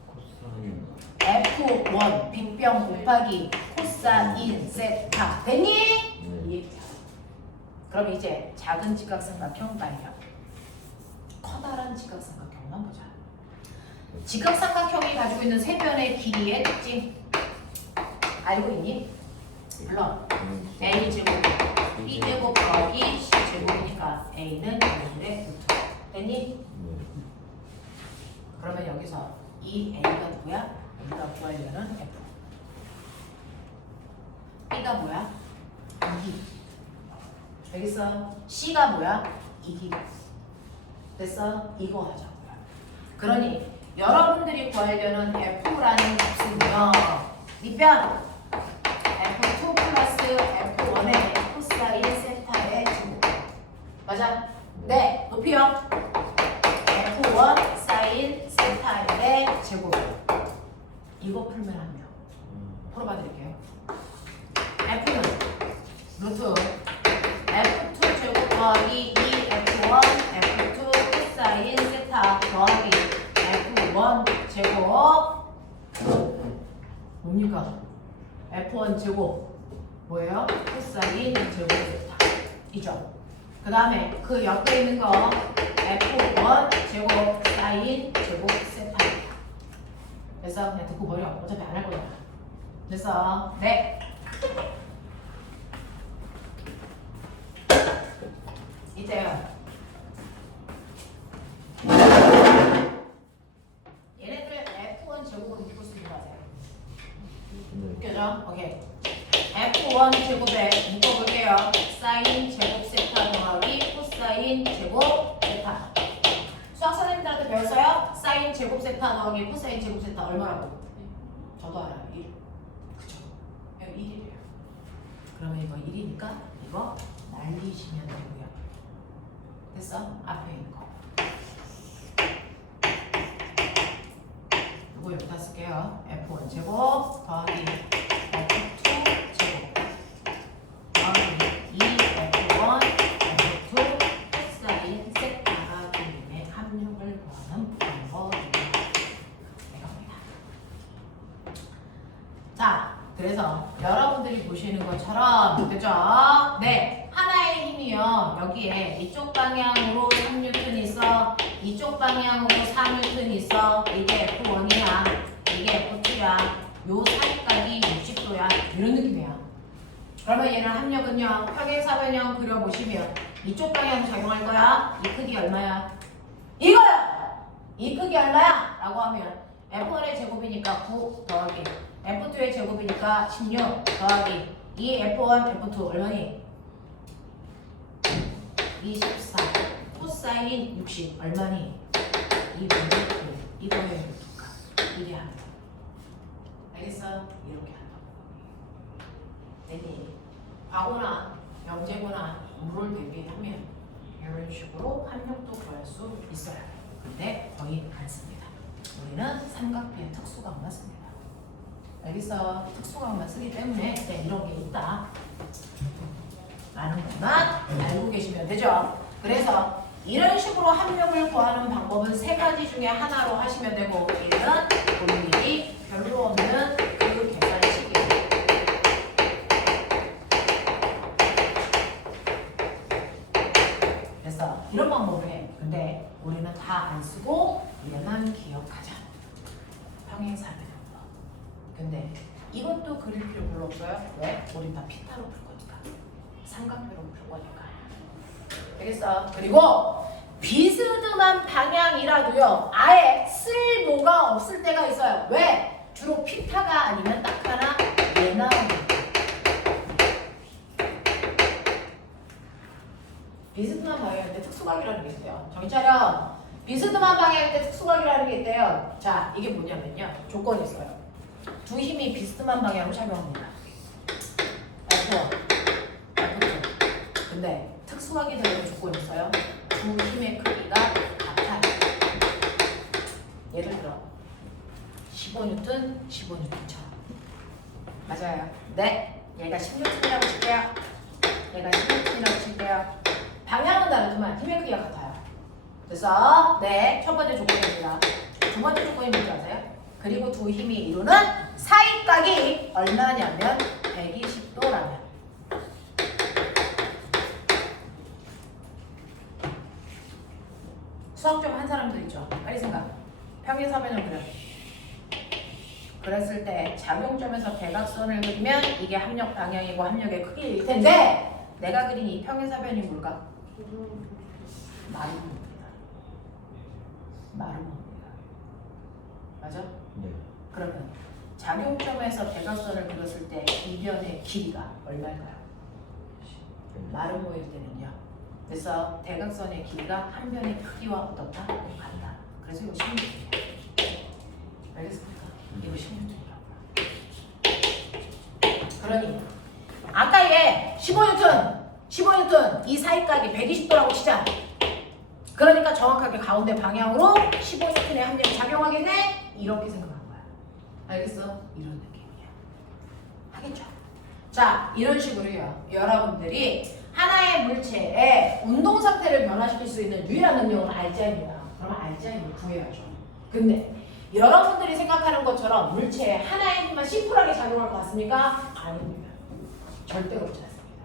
코사인. F1 빗변 곱하기 코사인 코사인 세타. 됐니? 네. 이 얘기야. 그럼 이제 작은 직각삼각형 발견. 커다란 직각삼각형만 보자. 직각삼각형이 가지고 있는 세 변의 길이의 특징 알고 있니? 물론 A 제곱, B 제곱 더하기 C 제곱이니까 A는 1의 루트. 됐니? 네. 그러면 여기서 이 A가 누구야? 우리가 구하려는 F. B가 뭐야? 2기. 알겠어? C가 뭐야? 2기. 됐어? 이거 하자고요. 그러니 여러분들이 구하려는 F라는 값은요. 밑변 F2 플러스 F1의 코사인 세타의 제곱. 맞아? 네. 높이요. F1 사인 세타의 제곱. 이거 풀면 한 명. 풀어봐 드릴게요. F는 루트 F2 제곱 더하기 2F1 F2 코사인 세타 더하기 F1 제곱 뭡니까? F1 제곱 뭐예요? 코사인 제곱 세타 이죠. 그 다음에 그 옆에 있는 거 F1 제곱 사인 제곱 세타입니다. 그래서 그냥 듣고 버려. 어차피 안 할 거야. 그래서 네. 이제요. 얘네들 F1 제곱으로 묶을 수 있는 거 아세요? 네. 웃겨져? 오케이. F1 제곱에 묶어볼게요. 사인 제곱 세타 더하기 코사인 제곱 세타. 수학 선생님들한테 배웠어요? 사인 제곱 세타 더하기 코사인 제곱 세타 얼마라고? 저도 알아요. 1. 그쵸? 1이래요. 그러면 이거 1이니까 이거 날리시면 되고요. 됐어? 앞에 있는 거. 이거 여기다 쓸게요. F1 제곱 더하기 F2 제곱 더하기 2F1 F2 코사인 세타가 그림의 합력을 구하는 방법입니다. 이겁니다. 자, 그래서 여러분들이 보시는 것처럼 그죠? 네. 하나의 힘이요. 여기에 이쪽 방향으로 3N 있어. 이쪽 방향으로 4N 있어. 이게 F1이야. 이게 F2야. 요 사이각이 60도야. 이런 느낌이야. 그러면 얘는 합력은요. 평행사변형 그려보시면 이쪽 방향으로 작용할 거야. 이 크기 얼마야? 이거야! 이 크기 얼마야? 라고 하면 F1의 제곱이니까 9 더하기 F2의 제곱이니까 16 더하기 2F1 F2 얼마니? 24 코사인 60 얼마니? 2분의 1 이거의 루트값 1이 하는 거 알겠어? 이렇게 한다고 됐니? 과거나 영재고나 물을 대비하면 이런 식으로 합력도 구할 수 있어요. 근데 거의 안 씁니다. 우리는 삼각비의 특수각만 씁니다. 알겠어? 특수각만 쓰기 때문에 이런 게 있다 라는 것만 알고 계시면 되죠. 그래서 이런 식으로 합력을 구하는 방법은 세 가지 중에 하나로 하시면 되고, 얘는 본인이 별로 없는 그 계산식이에요. 그래서 이런 방법을 해. 근데 우리는 다 안 쓰고 얘만 기억하자. 평행사변형. 근데 이것도 그릴 필요 별로 없어요. 왜? 우린 다 피타로 풀 거니까. 삼각표로 풀 거니까. 알겠어? 그리고 비스듬한 방향이라도요. 아예 쓸모가 없을 때가 있어요. 왜? 주로 피타가 아니면 딱 하나 얘나 비스듬한 방향일 때 특수각이라는 게 있어요. 정신 차려. 비스듬한 방향일 때 특수각이라는 게 있대요. 자, 이게 뭐냐면요. 조건이 있어요. 두 힘이 비스듬한 방향으로 작용합니다. F1, F2. 근데 특수각이 되는 조건이 있어요. 두 힘의 크기가 같아요. 예를 들어 15N, 15N처럼. 맞아요. 네. 얘가 16N이라고 칠게요. 얘가 16N이라고 칠게요. 방향은 다르지만 힘의 크기가 같아요. 그래서 네, 첫 번째 조건입니다. 두 번째 조건이 뭔지 아세요? 그리고 두 힘이 이루는 사이각이 얼마냐면 120도라면 수학 좀 한 사람들 있죠? 빨리 생각. 평행사변형 그려. 그랬을 때 작용점에서 대각선을 그리면 이게 합력 방향이고 합력의 크기일 텐데 내가 그린 이 평행사변이 뭘까? 마름모입니다. 마름모입니다. 맞아? 네. 그러면 작용점에서 대각선을 그렸을 때 이 변의 길이가 얼마일까요? 마름모일 때는요. 그래서 대각선의 길이가 한 변의 크기와 어떻다? 같다. 그래서 이거 16등이야. 알겠습니까? 이거 16등이라고요. 그러니 아까 얘 15N 이 사이각이 120도라고 치자. 그러니까 정확하게 가운데 방향으로 15N의 합력이 작용하겠네? 이렇게 생각한 거야. 알겠어? 이런 느낌이야. 하겠죠? 자, 이런 식으로요. 여러분들이 하나의 물체의 운동 상태를 변화시킬 수 있는 유일한 능력은 알짜입니다. 그러면 알짜임을 구해야죠. 근데 여러분들이 생각하는 것처럼 물체에 하나의 힘만 심플하게 작용할 것 같습니까? 아닙니다. 절대 그렇지 않습니다.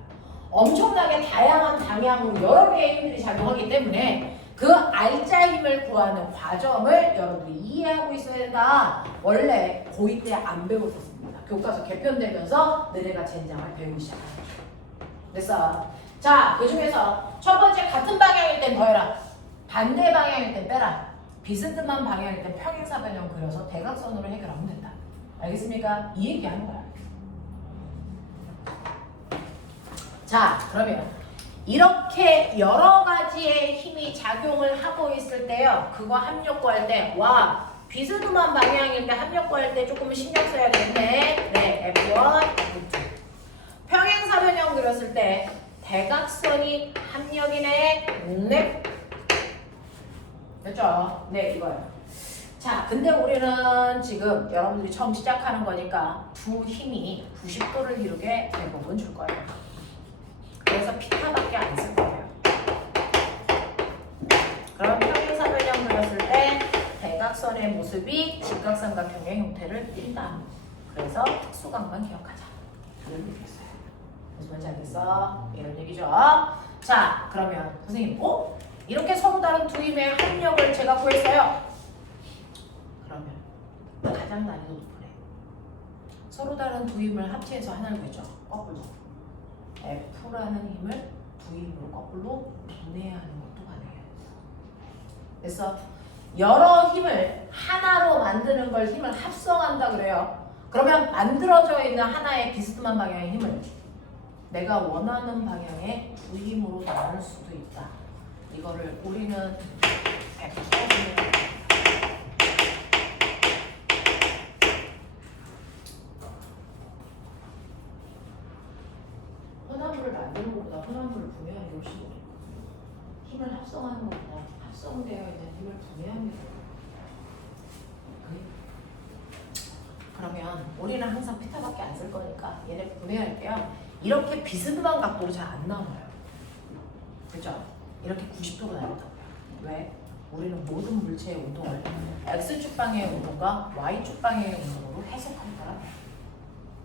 엄청나게 다양한 방향으로 여러 개의 힘들이 작용하기 때문에 그 알짜 힘을 구하는 과정을 여러분들이 이해하고 있어야 된다. 원래 고2 때 안 배웠었습니다. 교과서 개편되면서 너네가 젠장을 배우기 시작합니다. 됐어? 자, 그 중에서 첫 번째 같은 방향일 땐 더해라. 반대 방향일 땐 빼라. 비스듬한 방향일 땐 평행사변형 그려서 대각선으로 해결하면 된다. 알겠습니까? 이 얘기하는 거야. 자, 그러면 이렇게 여러 가지의 힘이 작용을 하고 있을 때요. 그거 합력 구할 때, 와, 비스듬한 방향일 때 합력 구할 때 조금 신경 써야 되겠네. 네, F1, F2. 평행사변형 그렸을 때 대각선이 합력이네. 네. 됐죠? 네, 이거요. 자, 근데 우리는 지금 여러분들이 처음 시작하는 거니까 두 힘이 90도를 이루게 대부분 줄 거예요. 그래서 피타밖에 안 쓸 거예요. 그럼 평행사변형 그렸을 때 대각선의 모습이 직각삼각형의 형태를 띈다. 그래서 특수각만 기억하자. 이런 얘기겠어요. 무슨 말인지 알겠어? 이런 얘기죠. 자, 그러면 선생님, 이렇게 서로 다른 두 힘의 합력을 제가 구했어요. 그러면 가장 난이도 높으네. 서로 다른 두 힘을 합체해서 하나를 구했죠. 거꾸로. F라는 힘을 두 힘으로 거꾸로 분해하는 것도 가능해요. 그래서 여러 힘을 하나로 만드는 걸 힘을 합성한다 그래요. 그러면 만들어져 있는 하나의 비스듬한 방향의 힘을 내가 원하는 방향의 두 힘으로 나눌 수도 있다. 이거를 우리는 벡터분해라고 합니다. 혼합물을 만드는 것보다 혼합물을 분해하는 게 훨씬 어려워. 힘을 합성하는 것보다 합성되어 있는 힘을 분해하는 게 어려워. 그러면 우리는 항상 피타밖에 안 쓸 거니까 얘네 분해할게요. 이렇게 비스듬한 각도로 잘 안 나와요. 그죠? 이렇게 90도로 나온다고요. 왜? 우리는 모든 물체의 운동을 X축 방향의 운동과 Y축 방향의 운동으로 해석할 거라.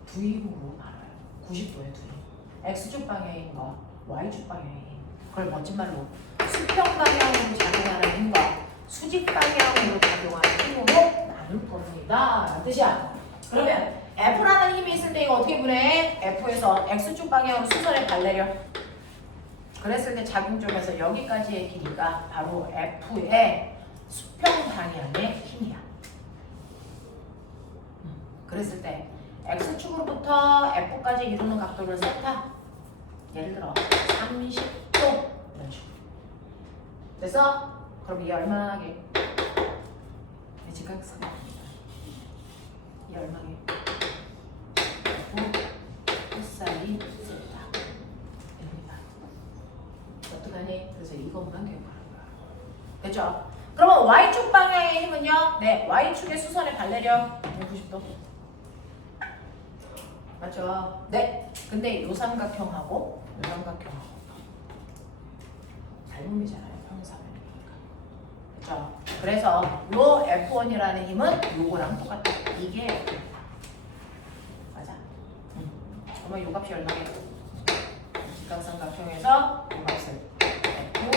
두 힘으로 말아요. 90도의 두 힘. X축 방향의 힘과 Y축 방향의 힘. 그걸 멋진 말로 수평 방향으로 작용하는 힘과 수직 방향으로 작용하는 힘으로 나눌 겁니다. 라는 뜻이야. 그러면 F라는 힘이 있을 때 이거 어떻게 분해? F에서 X축 방향으로 수선에 발내려. 그랬을 때 작용점에서 여기까지의 길이가 바로 F의 수평 방향의 힘이야. 그랬을 때 X축으로부터 F까지 이루는 각도를 세타. 예를 들어 30도 이런 식으로. 그래서 그럼 이 얼마나게 직각삼각형이다. 이 얼마게 코사인 세타. 어떡하니? 그래서 이것만 기억하는 거야. 그죠? 그러면 Y축 방향의 힘은요? 네, Y축의 수선에 발내려 90도. 맞죠? 네. 근데 요 삼각형하고 요 삼각형하고 닮음이잖아요. 평행사변이니까. 그죠? 그래서 요 F1이라는 힘은 요거랑 똑같아. 이게 F입니다. 맞아? 그러면 요 값이 얼마겠어? 직각삼각형에서 요 값을 F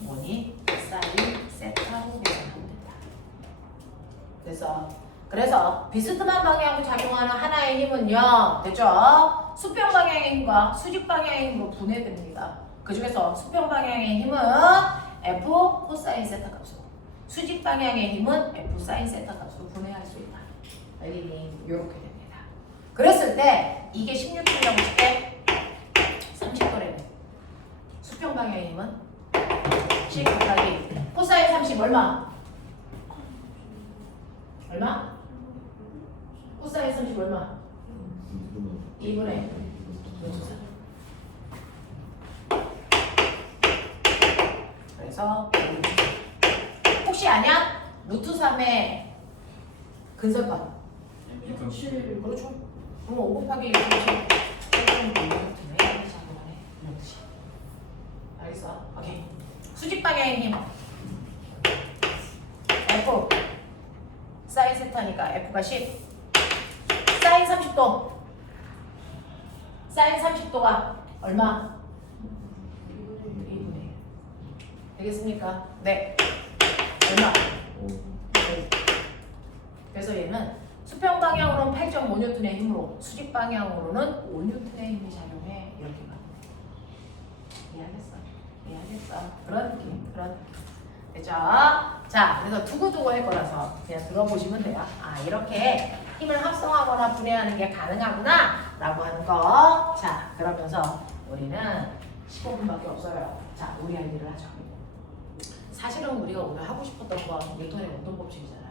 모니 사인 세타로 계산하면 된다. 그래서 비스듬한 방향으로 작용하는 하나의 힘은요, 됐죠? 수평 방향의 힘과 수직 방향의 힘으로 분해됩니다. 그 중에서 수평 방향의 힘은 F 코사인 세타 값으로, 수직 방향의 힘은 F 사인 세타 값으로 분해할 수 있다. 알겠니? 이렇게 됩니다. 그랬을 때 이게 16도라고 칠때 30도래네. 수평 방향의 힘은 10 곱하기 코사인 30 얼마? 얼마? 코사인 30 얼마? 2분의 그래서 혹시 아냐? 루트 3의 근설파. 그렇죠. 그럼 5 곱하기 6 알겠어? 오케이. 수직 방향의 힘 F 사인 세타니까 F가 10 사인 30도 사인 30도가 얼마? 2분의 1 되겠습니까? 네 얼마? 네. 그래서 얘는 수평 방향으로는 8.5N의 힘으로 수직 방향으로는 5N의 힘이 작용해 이렇게 가면 이해하겠어? 그런 느낌 됐죠? 자, 그래서 두고두고 할 거라서 그냥 들어보시면 돼요. 아, 이렇게 힘을 합성하거나 분해하는 게 가능하구나 라고 하는 거. 자, 그러면서 우리는 15분밖에 없어요. 자, 우리 할 일을 하죠. 사실은 우리가 오늘 하고 싶었던 건 뉴턴의 운동 법칙이잖아요.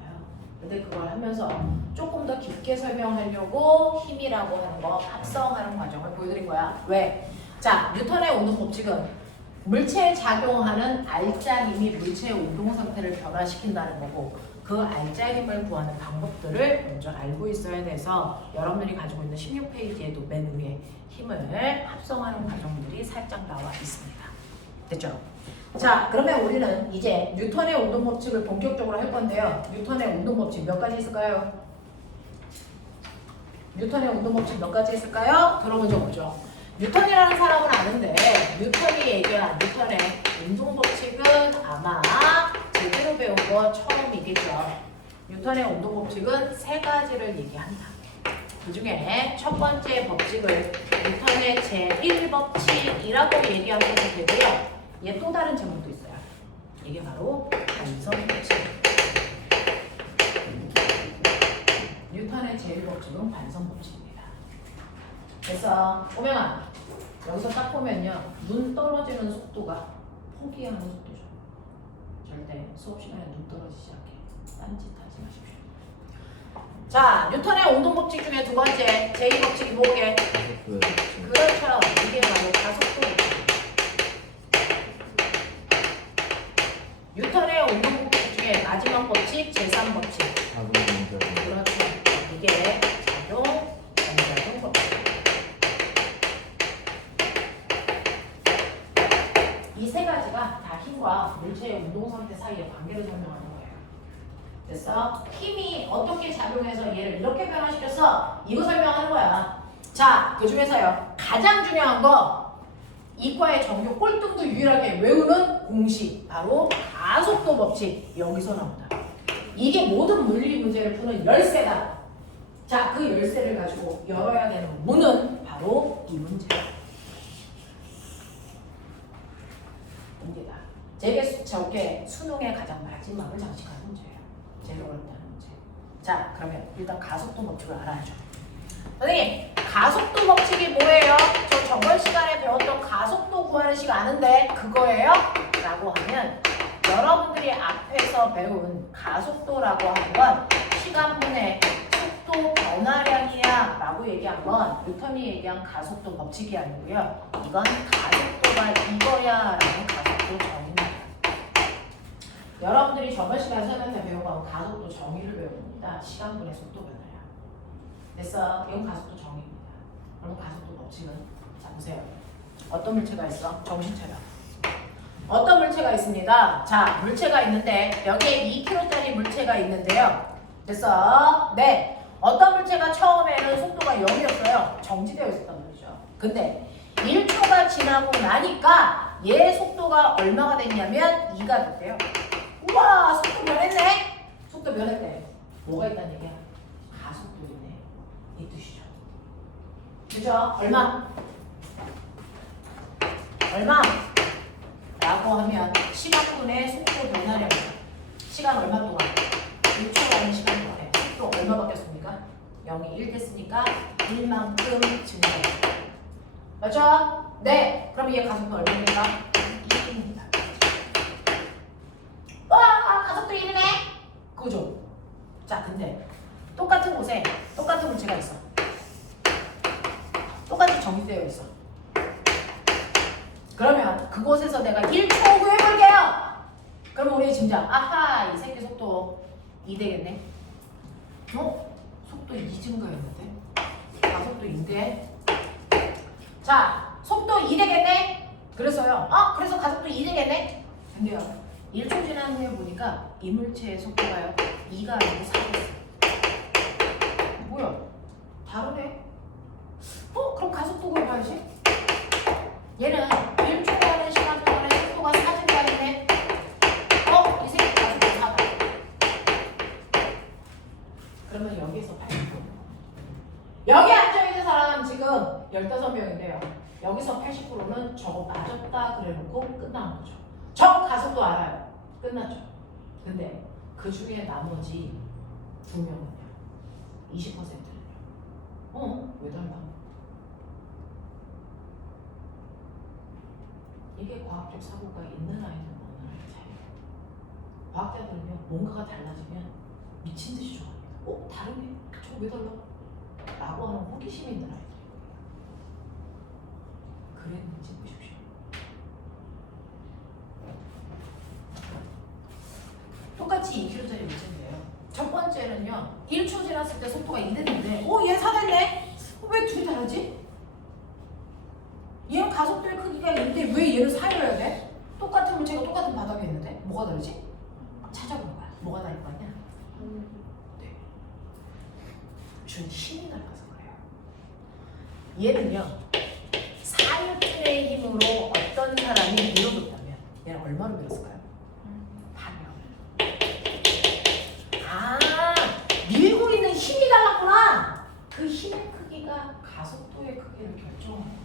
근데 그걸 하면서 조금 더 깊게 설명하려고 힘이라고 하는 거 합성하는 과정을 보여드린 거야. 왜? 자, 뉴턴의 운동 법칙은 물체에 작용하는 알짜 힘이 물체의 운동 상태를 변화시킨다는 거고, 그 알짜 힘을 구하는 방법들을 먼저 알고 있어야 돼서 여러분들이 가지고 있는 16페이지에도 맨 위에 힘을 합성하는 과정들이 살짝 나와 있습니다. 됐죠? 자, 그러면 우리는 이제 뉴턴의 운동 법칙을 본격적으로 할 건데요. 뉴턴의 운동 법칙 몇 가지 있을까요? 뉴턴의 운동 법칙 몇 가지 있을까요? 들어보죠, 보죠. 뉴턴이라는 사람은 아는데 뉴턴이 얘기한 뉴턴의 운동 법칙은 아마 제대로 배운 거 처음이겠죠. 뉴턴의 운동 법칙은 세 가지를 얘기한다. 그 중에 첫 번째 법칙을 뉴턴의 제1법칙이라고 얘기하면 되고요. 얘 또 다른 제목도 있어요. 이게 바로 반성 법칙. 뉴턴의 제1법칙은 반성 법칙입니다. 그래서 오명아, 여기서 딱 보면요, 눈 떨어지는 속도가 포기하는 속도죠. 절대 수업 시간에 눈 떨어지지 않게 딴짓 하지 마십시오. 자, 뉴턴의 운동 법칙 중에 두 번째 제2법칙이 뭐게? 그렇죠. 이게 바로 가속도 법칙. 뉴턴의 운동 법칙 중에 마지막 법칙 제3법칙. 그렇죠. 이게 작용 반작용 법칙. 이 세 가지가 다 힘과 물체의 운동 상태 사이의 관계를 설명하는 거예요. 됐어? 힘이 어떻게 작용해서 얘를 이렇게 변화시켰어? 이거 설명하는 거야. 자, 그 중에서요, 가장 중요한 거, 이과의 정규 꼴등도 유일하게 외우는 공식, 바로 가속도 법칙. 여기서 나온다. 이게 모든 물리 문제를 푸는 열쇠다. 자, 그 열쇠를 가지고 열어야 되는 문은 바로 이 문제다. 문제다. 저게 수능의 가장 마지막을 장식하는 문제예요. 제일 어렵다는 문제. 자, 그러면 일단 가속도 법칙을 알아야죠. 선생님, 가속도 법칙이 뭐예요? 저 저번 시간에 배웠던 가속도 구하는 식 아는데 그거예요? 라고 하면 여러분들이 앞에서 배운 가속도라고 하는 건 시간분의 속도 변화량이야 라고 얘기한 건 뉴턴이 얘기한 가속도 법칙이 아니고요. 이건 가속도가 이거야 라는 가속도 정의입니다. 여러분들이 저번 시간에 설명 때 배운 건 가속도 정의를 배운 겁니다. 시간분의 속도 변화량. 됐어? 이건 가속도 정의입니다. 그럼 가속도 법칙은 자 보세요. 어떤 물체가 있어? 정신 차려. 어떤 물체가 있습니다. 자, 물체가 있는데 여기에 2kg짜리 물체가 있는데요. 됐어? 네. 어떤 물체가 처음에는 속도가 0이었어요. 정지되어 있었단 말이죠. 근데 1초가 지나고 나니까 얘 속도가 얼마가 됐냐면 2가 됐대요. 우와, 속도 변했네? 속도 변했대. 뭐가 있다는 얘기야? 가속도 있네. 이 뜻이죠. 그죠? 얼마? 얼마? 라고 하면 시간분의 속도 변화량. 시간 얼마 동안? 1초라는 시간 동안에 속도 얼마 바뀌었습니까? 0이 1 됐으니까 1만큼 증가해요. 맞죠? 네. 그럼 얘 가속도 얼마입니까? 1입니다. 와, 가속도 1이네? 그죠? 자, 근데 똑같은 곳에 똑같은 물체가 있어. 똑같이 정의되어 있어. 그러면 그곳에서 내가 1초 구해볼게요. 그럼 우리 짐작. 아하, 이 새끼 속도 2 되겠네. 속도 2 증가했는데? 가속도 2인데? 자, 속도 2 되겠네? 그래서요. 그래서 가속도 2 되겠네? 근데요, 1초 지난 후에 보니까 이물체의 속도가요, 2가 아니고 4였어요. 뭐야? 다르네? 그럼 가속도 구해봐야지. 얘는 1초라는 시간 동안에 속도가 4 증가했네? 이 새끼 가속도 4다. 그러면 여기에서 80%. 여기 앉아있는 사람 지금 15명인데요. 여기서 80%는 저거 맞았다 그래놓고 끝나는 거죠. 저 가속도 알아요. 끝났죠. 근데 그 중에 나머지 2명은요. 20%는요. 왜 달라? 이게 과학적 사고가 있는 아이는 없는 아이 차이예요. 과학자들은요, 뭔가가 달라지면 미친 듯이 좋아합니다. 다르네? 저거 왜 달라? 라고 하는 호기심이 있는 아이들. 그랬는지 보십시오. 똑같이 2km짜리 물체인데요. 첫 번째는요, 1초 지났을 때 속도가 2 됐는데, 얘 4 됐네? 왜 둘이 다르지? 얘는 가속도의 크기가 2인데 왜 얘는 4여야 돼? 똑같은 물체가 똑같은 바닥에 있는데 뭐가 다르지? 찾아보는 거야. 뭐가 다를 거 아니야? 네. 준 힘이 달라서 그래요. 얘는요, 4N의 힘으로 어떤 사람이 밀어줬다면 얘는 얼마로 밀었을까요? 8명. 밀고 있는 힘이 달랐구나. 그 힘의 크기가 가속도의 크기를 결정해요.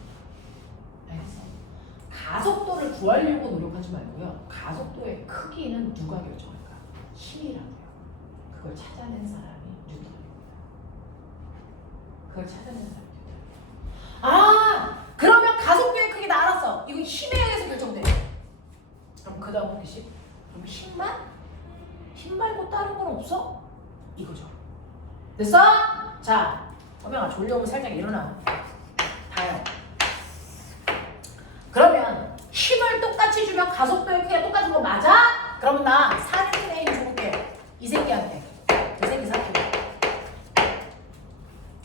알겠어? 가속도를 구하려고 노력하지 말고요. 가속도의 크기는 누가 결정할까? 힘이라고요. 그걸 찾아낸 사람이 뉴턴입니다. 그걸 찾아낸 사람이 뉴턴. 그러면 가속도의 크기 나 알았어. 이거 힘에 의해서 결정돼. 그럼 그 다음 호기심? 그럼 힘만? 힘 말고 다른 건 없어? 이거죠. 됐어? 자, 허명아 졸려오면 살짝 일어나. 봐요. 그러면 힘을 똑같이 주면 가속도의 크기가 똑같은 거 맞아? 그러면 나 4N의 힘 줘볼게. 이 새끼한테. 이 새끼 사키.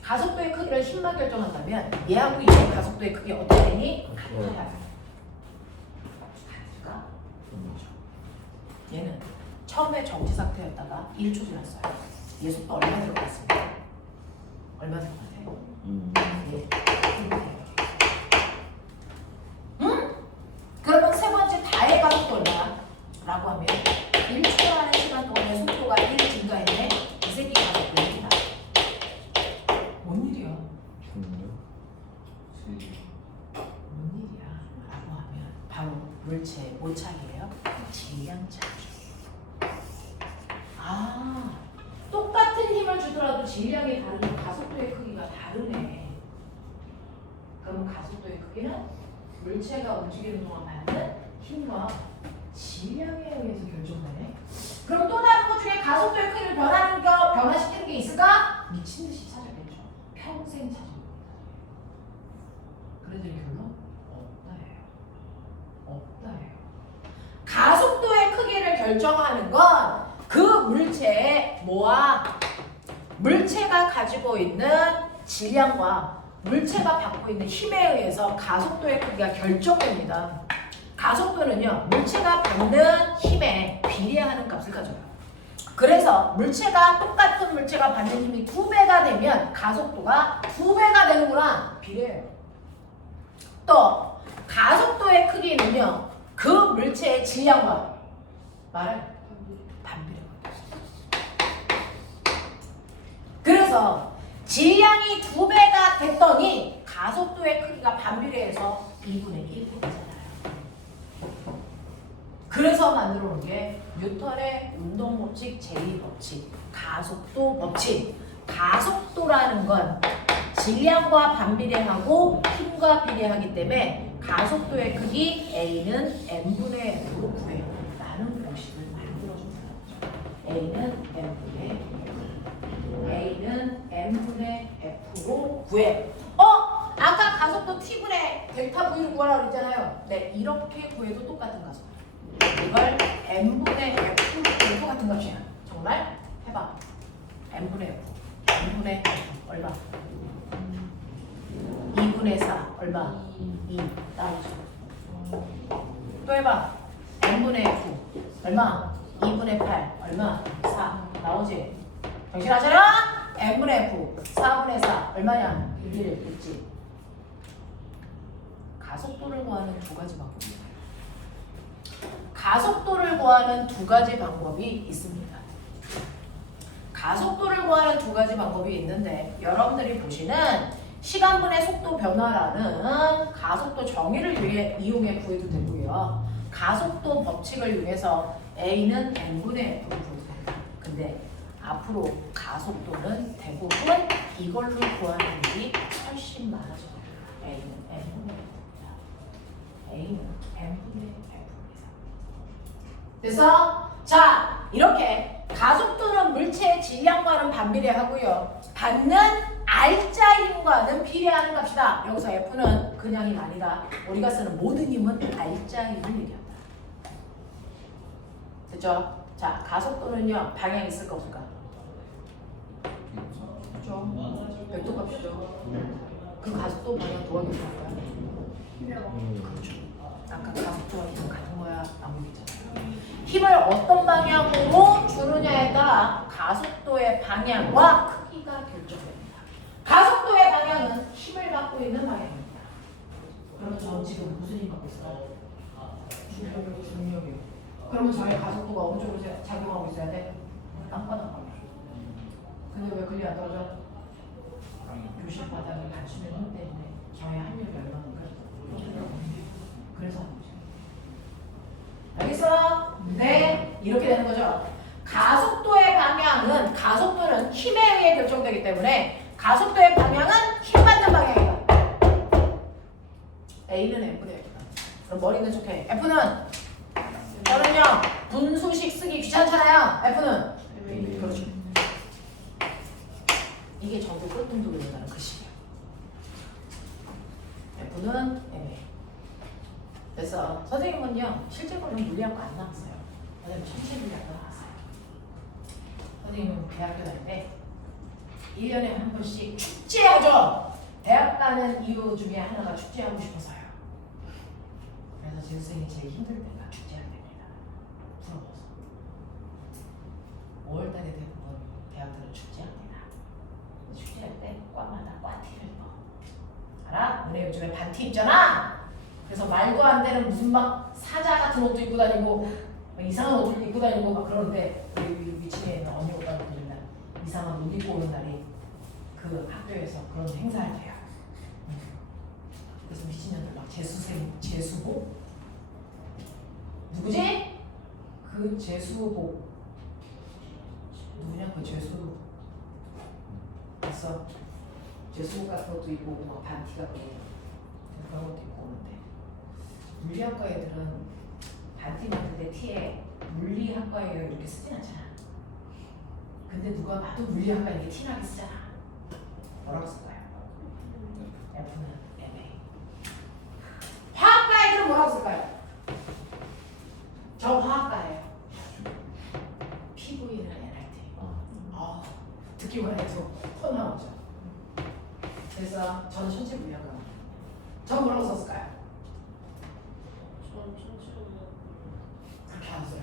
가속도의 크기를 힘만 결정한다면 얘하고 이 가속도의 크기 어떻게 되니? 같아야. 같을까? 얘는 처음에 정지 상태였다가 1초 지났어요. 얘 속도 얼마 될 것 같습니다. 얼마 될 것 같아요? 그러면 세 번째 다의 가속도 얼마야? 라고 하면 1초라는 시간 동안에 속도가 1 증가했네. 이 새끼 가속도 1이다. 뭔 일이야? 뭔 일이야? 라고 하면 바로 물체의 오차이에요. 질량차죠. 똑같은 힘을 주더라도 질량이 다르면 가속도의 크기가 다르네. 그럼 가속도의 크기는 물체가 움직이는 동안 받는 힘과 질량에 의해서 결정되네. 그럼 또 다른 것 중에 가속도의 크기를 변화시키는 게 있을까? 미친 듯이 찾아겠죠. 평생 찾을 겁니다. 그래도 결론 없다예요. 가속도의 크기를 결정하는 건 그 물체의 물체가 가지고 있는 질량과 물체가 받고 있는 힘에 의해서 가속도의 크기가 결정됩니다. 가속도는요, 물체가 받는 힘에 비례하는 값을 가져요. 그래서 똑같은 물체가 받는 힘이 2배가 되면 가속도가 2배가 되는구나. 비례해요. 또 가속도의 크기는요 그 물체의 질량과 말을 반비례하고 그래서 질량이 2배가 됐더니 가속도의 크기가 반비례해서 2분의 1이 되잖아요. 그래서 만들어 놓은 게 뉴턴의 운동법칙, 제2법칙, 가속도 법칙. 가속도라는 건 질량과 반비례하고 힘과 비례하기 때문에 가속도의 크기 A는 M분의 F로 구해요. 라는 공식을 만들어준다는 거죠. A는 M분의 F로 구해요. 아까 가속도 T분의 델타 V를 구하라고 그랬잖아요. 네, 이렇게 구해도 똑같은 가속도. 이걸 M분의 F로 구해도 같은 값이야. 정말? 해봐. M분의 F. M분의 F 얼마? 2분의 4 얼마? 2 나오죠. 또 해봐. M분의 F 얼마? 2분의 8 얼마? 4 나오지? 정신하잖아? M분의 F 4분의 4 얼마냐? 1 있지? 가속도를 구하는 두 가지 방법이 있어요. 가속도를 구하는 두 가지 방법이 있습니다. 가속도를 구하는 두 가지 방법이 있는데 여러분들이 보시는 시간분의 속도 변화라는 가속도 정의를 이용해 구해도 되고요. 가속도 법칙을 이용해서 A는 M분의 F로 구해도 됩니다. 근데 앞으로 가속도는 대부분 이걸로 구하는 일이 훨씬 많아져요. A는 M분의 F입니다. A는 M분의 F입니다. 그래서 자 이렇게 가속도는 물체의 질량과는 반비례하고요. 받는 R자 힘과는 비례하는 값이다. 여기서 F는 그냥 힘 아니다. 우리가 쓰는 모든 힘은 R자 힘을 얘기한다. 됐죠? 자 가속도는요 방향이 있을까 없을까? 그렇죠? 벡터값이죠. 그 가속도 방향 도와줄 거야. 그렇죠. 아까 가속도와 힘은 같은 거야. 나오겠잖아요. 힘을 어떤 방향으로 주느냐에 따라 가속도의 방향과 크기가 결정됩니다. 가속도의 방향은 힘을 갖고 있는 방향입니다. 그러면 저 지금 무슨 힘 갖고 있어요? 중력이요. 그러면 저의 가속도가 어느 쪽으로 작용하고 있어야 돼? 땅바닥 방향. 근데 왜 근리 안 떨어져? 교실 바닥에 받치는 힘 때문에 저의 합력이 얼마인가? 그래서 안 되죠. 알겠어? 네, 이렇게 되는 거죠. 가속도의 방향은 가속도는 힘에 의해 결정되기 때문에 가속도의 방향은 힘 받는 방향이다. A는 F분의 F다. 그럼 머리 있는 척해. F는 저는요 분수식 쓰기 귀찮잖아요. F는 그렇죠. 이게 전부 꼴통도 된다는 글씨예요. F는 MA. 그래서 선생님은요 실제로는 물리학과 안 나왔어요. 선생님 천체 물리학과 나왔어요. 선생님은 대학교 다닐 때 1년에 한 번씩 축제하죠. 대학 가는 이유 중에 하나가 축제하고 싶어서요. 그래서 제 선생님이 제일 힘들 때가 축제할 때입니다. 부러워서. 5월달에 대부분 대학들은 축제합니다. 축제할 때 과마다 과티를 입어. 알아? 너네 요즘에 반티 입잖아? 그래서 말도 안 되는 무슨 막 사자 같은 옷도 입고 다니고 막 이상한 옷도 입고 다니고 막 그러는데 우리 위층에 있는 언니 오빠들이나 이상한 옷 입고 오는 날이 그 학교에서 그런 행사를 해요. 그래서 미친년들 막 재수복 누구지? 그 재수복 누구냐 그 재수 그래서 재수복 같은 것도 입고 막 반티 같은 그런 것도 입고 오는데 물리학과 애들은 반티 만들 때 티에 물리학과예요 이렇게 쓰진 않잖아. 근데 누가 봐도 물리학과 이렇게 티나게 쓰잖아. 뭐라고 쓸까요? F는 MA. 화학과 애들은 뭐라고 쓸까요? 저 화학과예요. PV는 NRT. 듣기만 해도 터 나오죠. 그래서 저는 천체 물리학과. 전 뭐라고 썼을까요? 저는 천천히 그렇게 안 써요.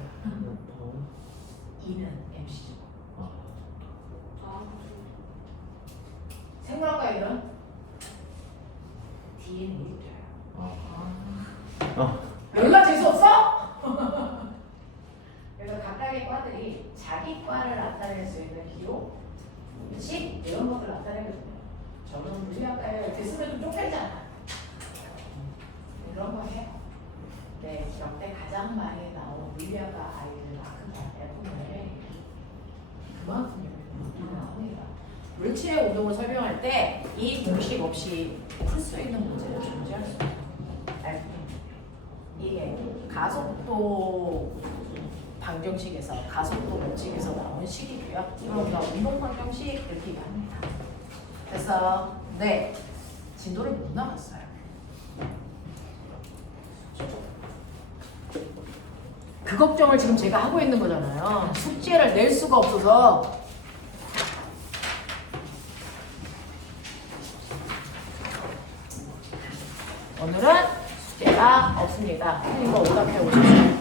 E는 MC죠. 생물학과 애들은 D는 1이 돼요. 물리아가 I를 낳는다. F는 그만큼 여기 나옵니다. 물질의 운동을 설명할 때 이 공식 없이 풀 수 있는 문제는 존재할 수 없어요. 이게 가속도 방정식에서 가속도 법칙에서 나온 식이고요. 그럼 나 운동 방정식 이렇게 얘기합니다. 그래서 네 진도를 못 나갔어요. 그 걱정을 지금 제가 하고 있는 거잖아요. 숙제를 낼 수가 없어서. 오늘은 숙제가 없습니다. 이거 오답해 오십시오.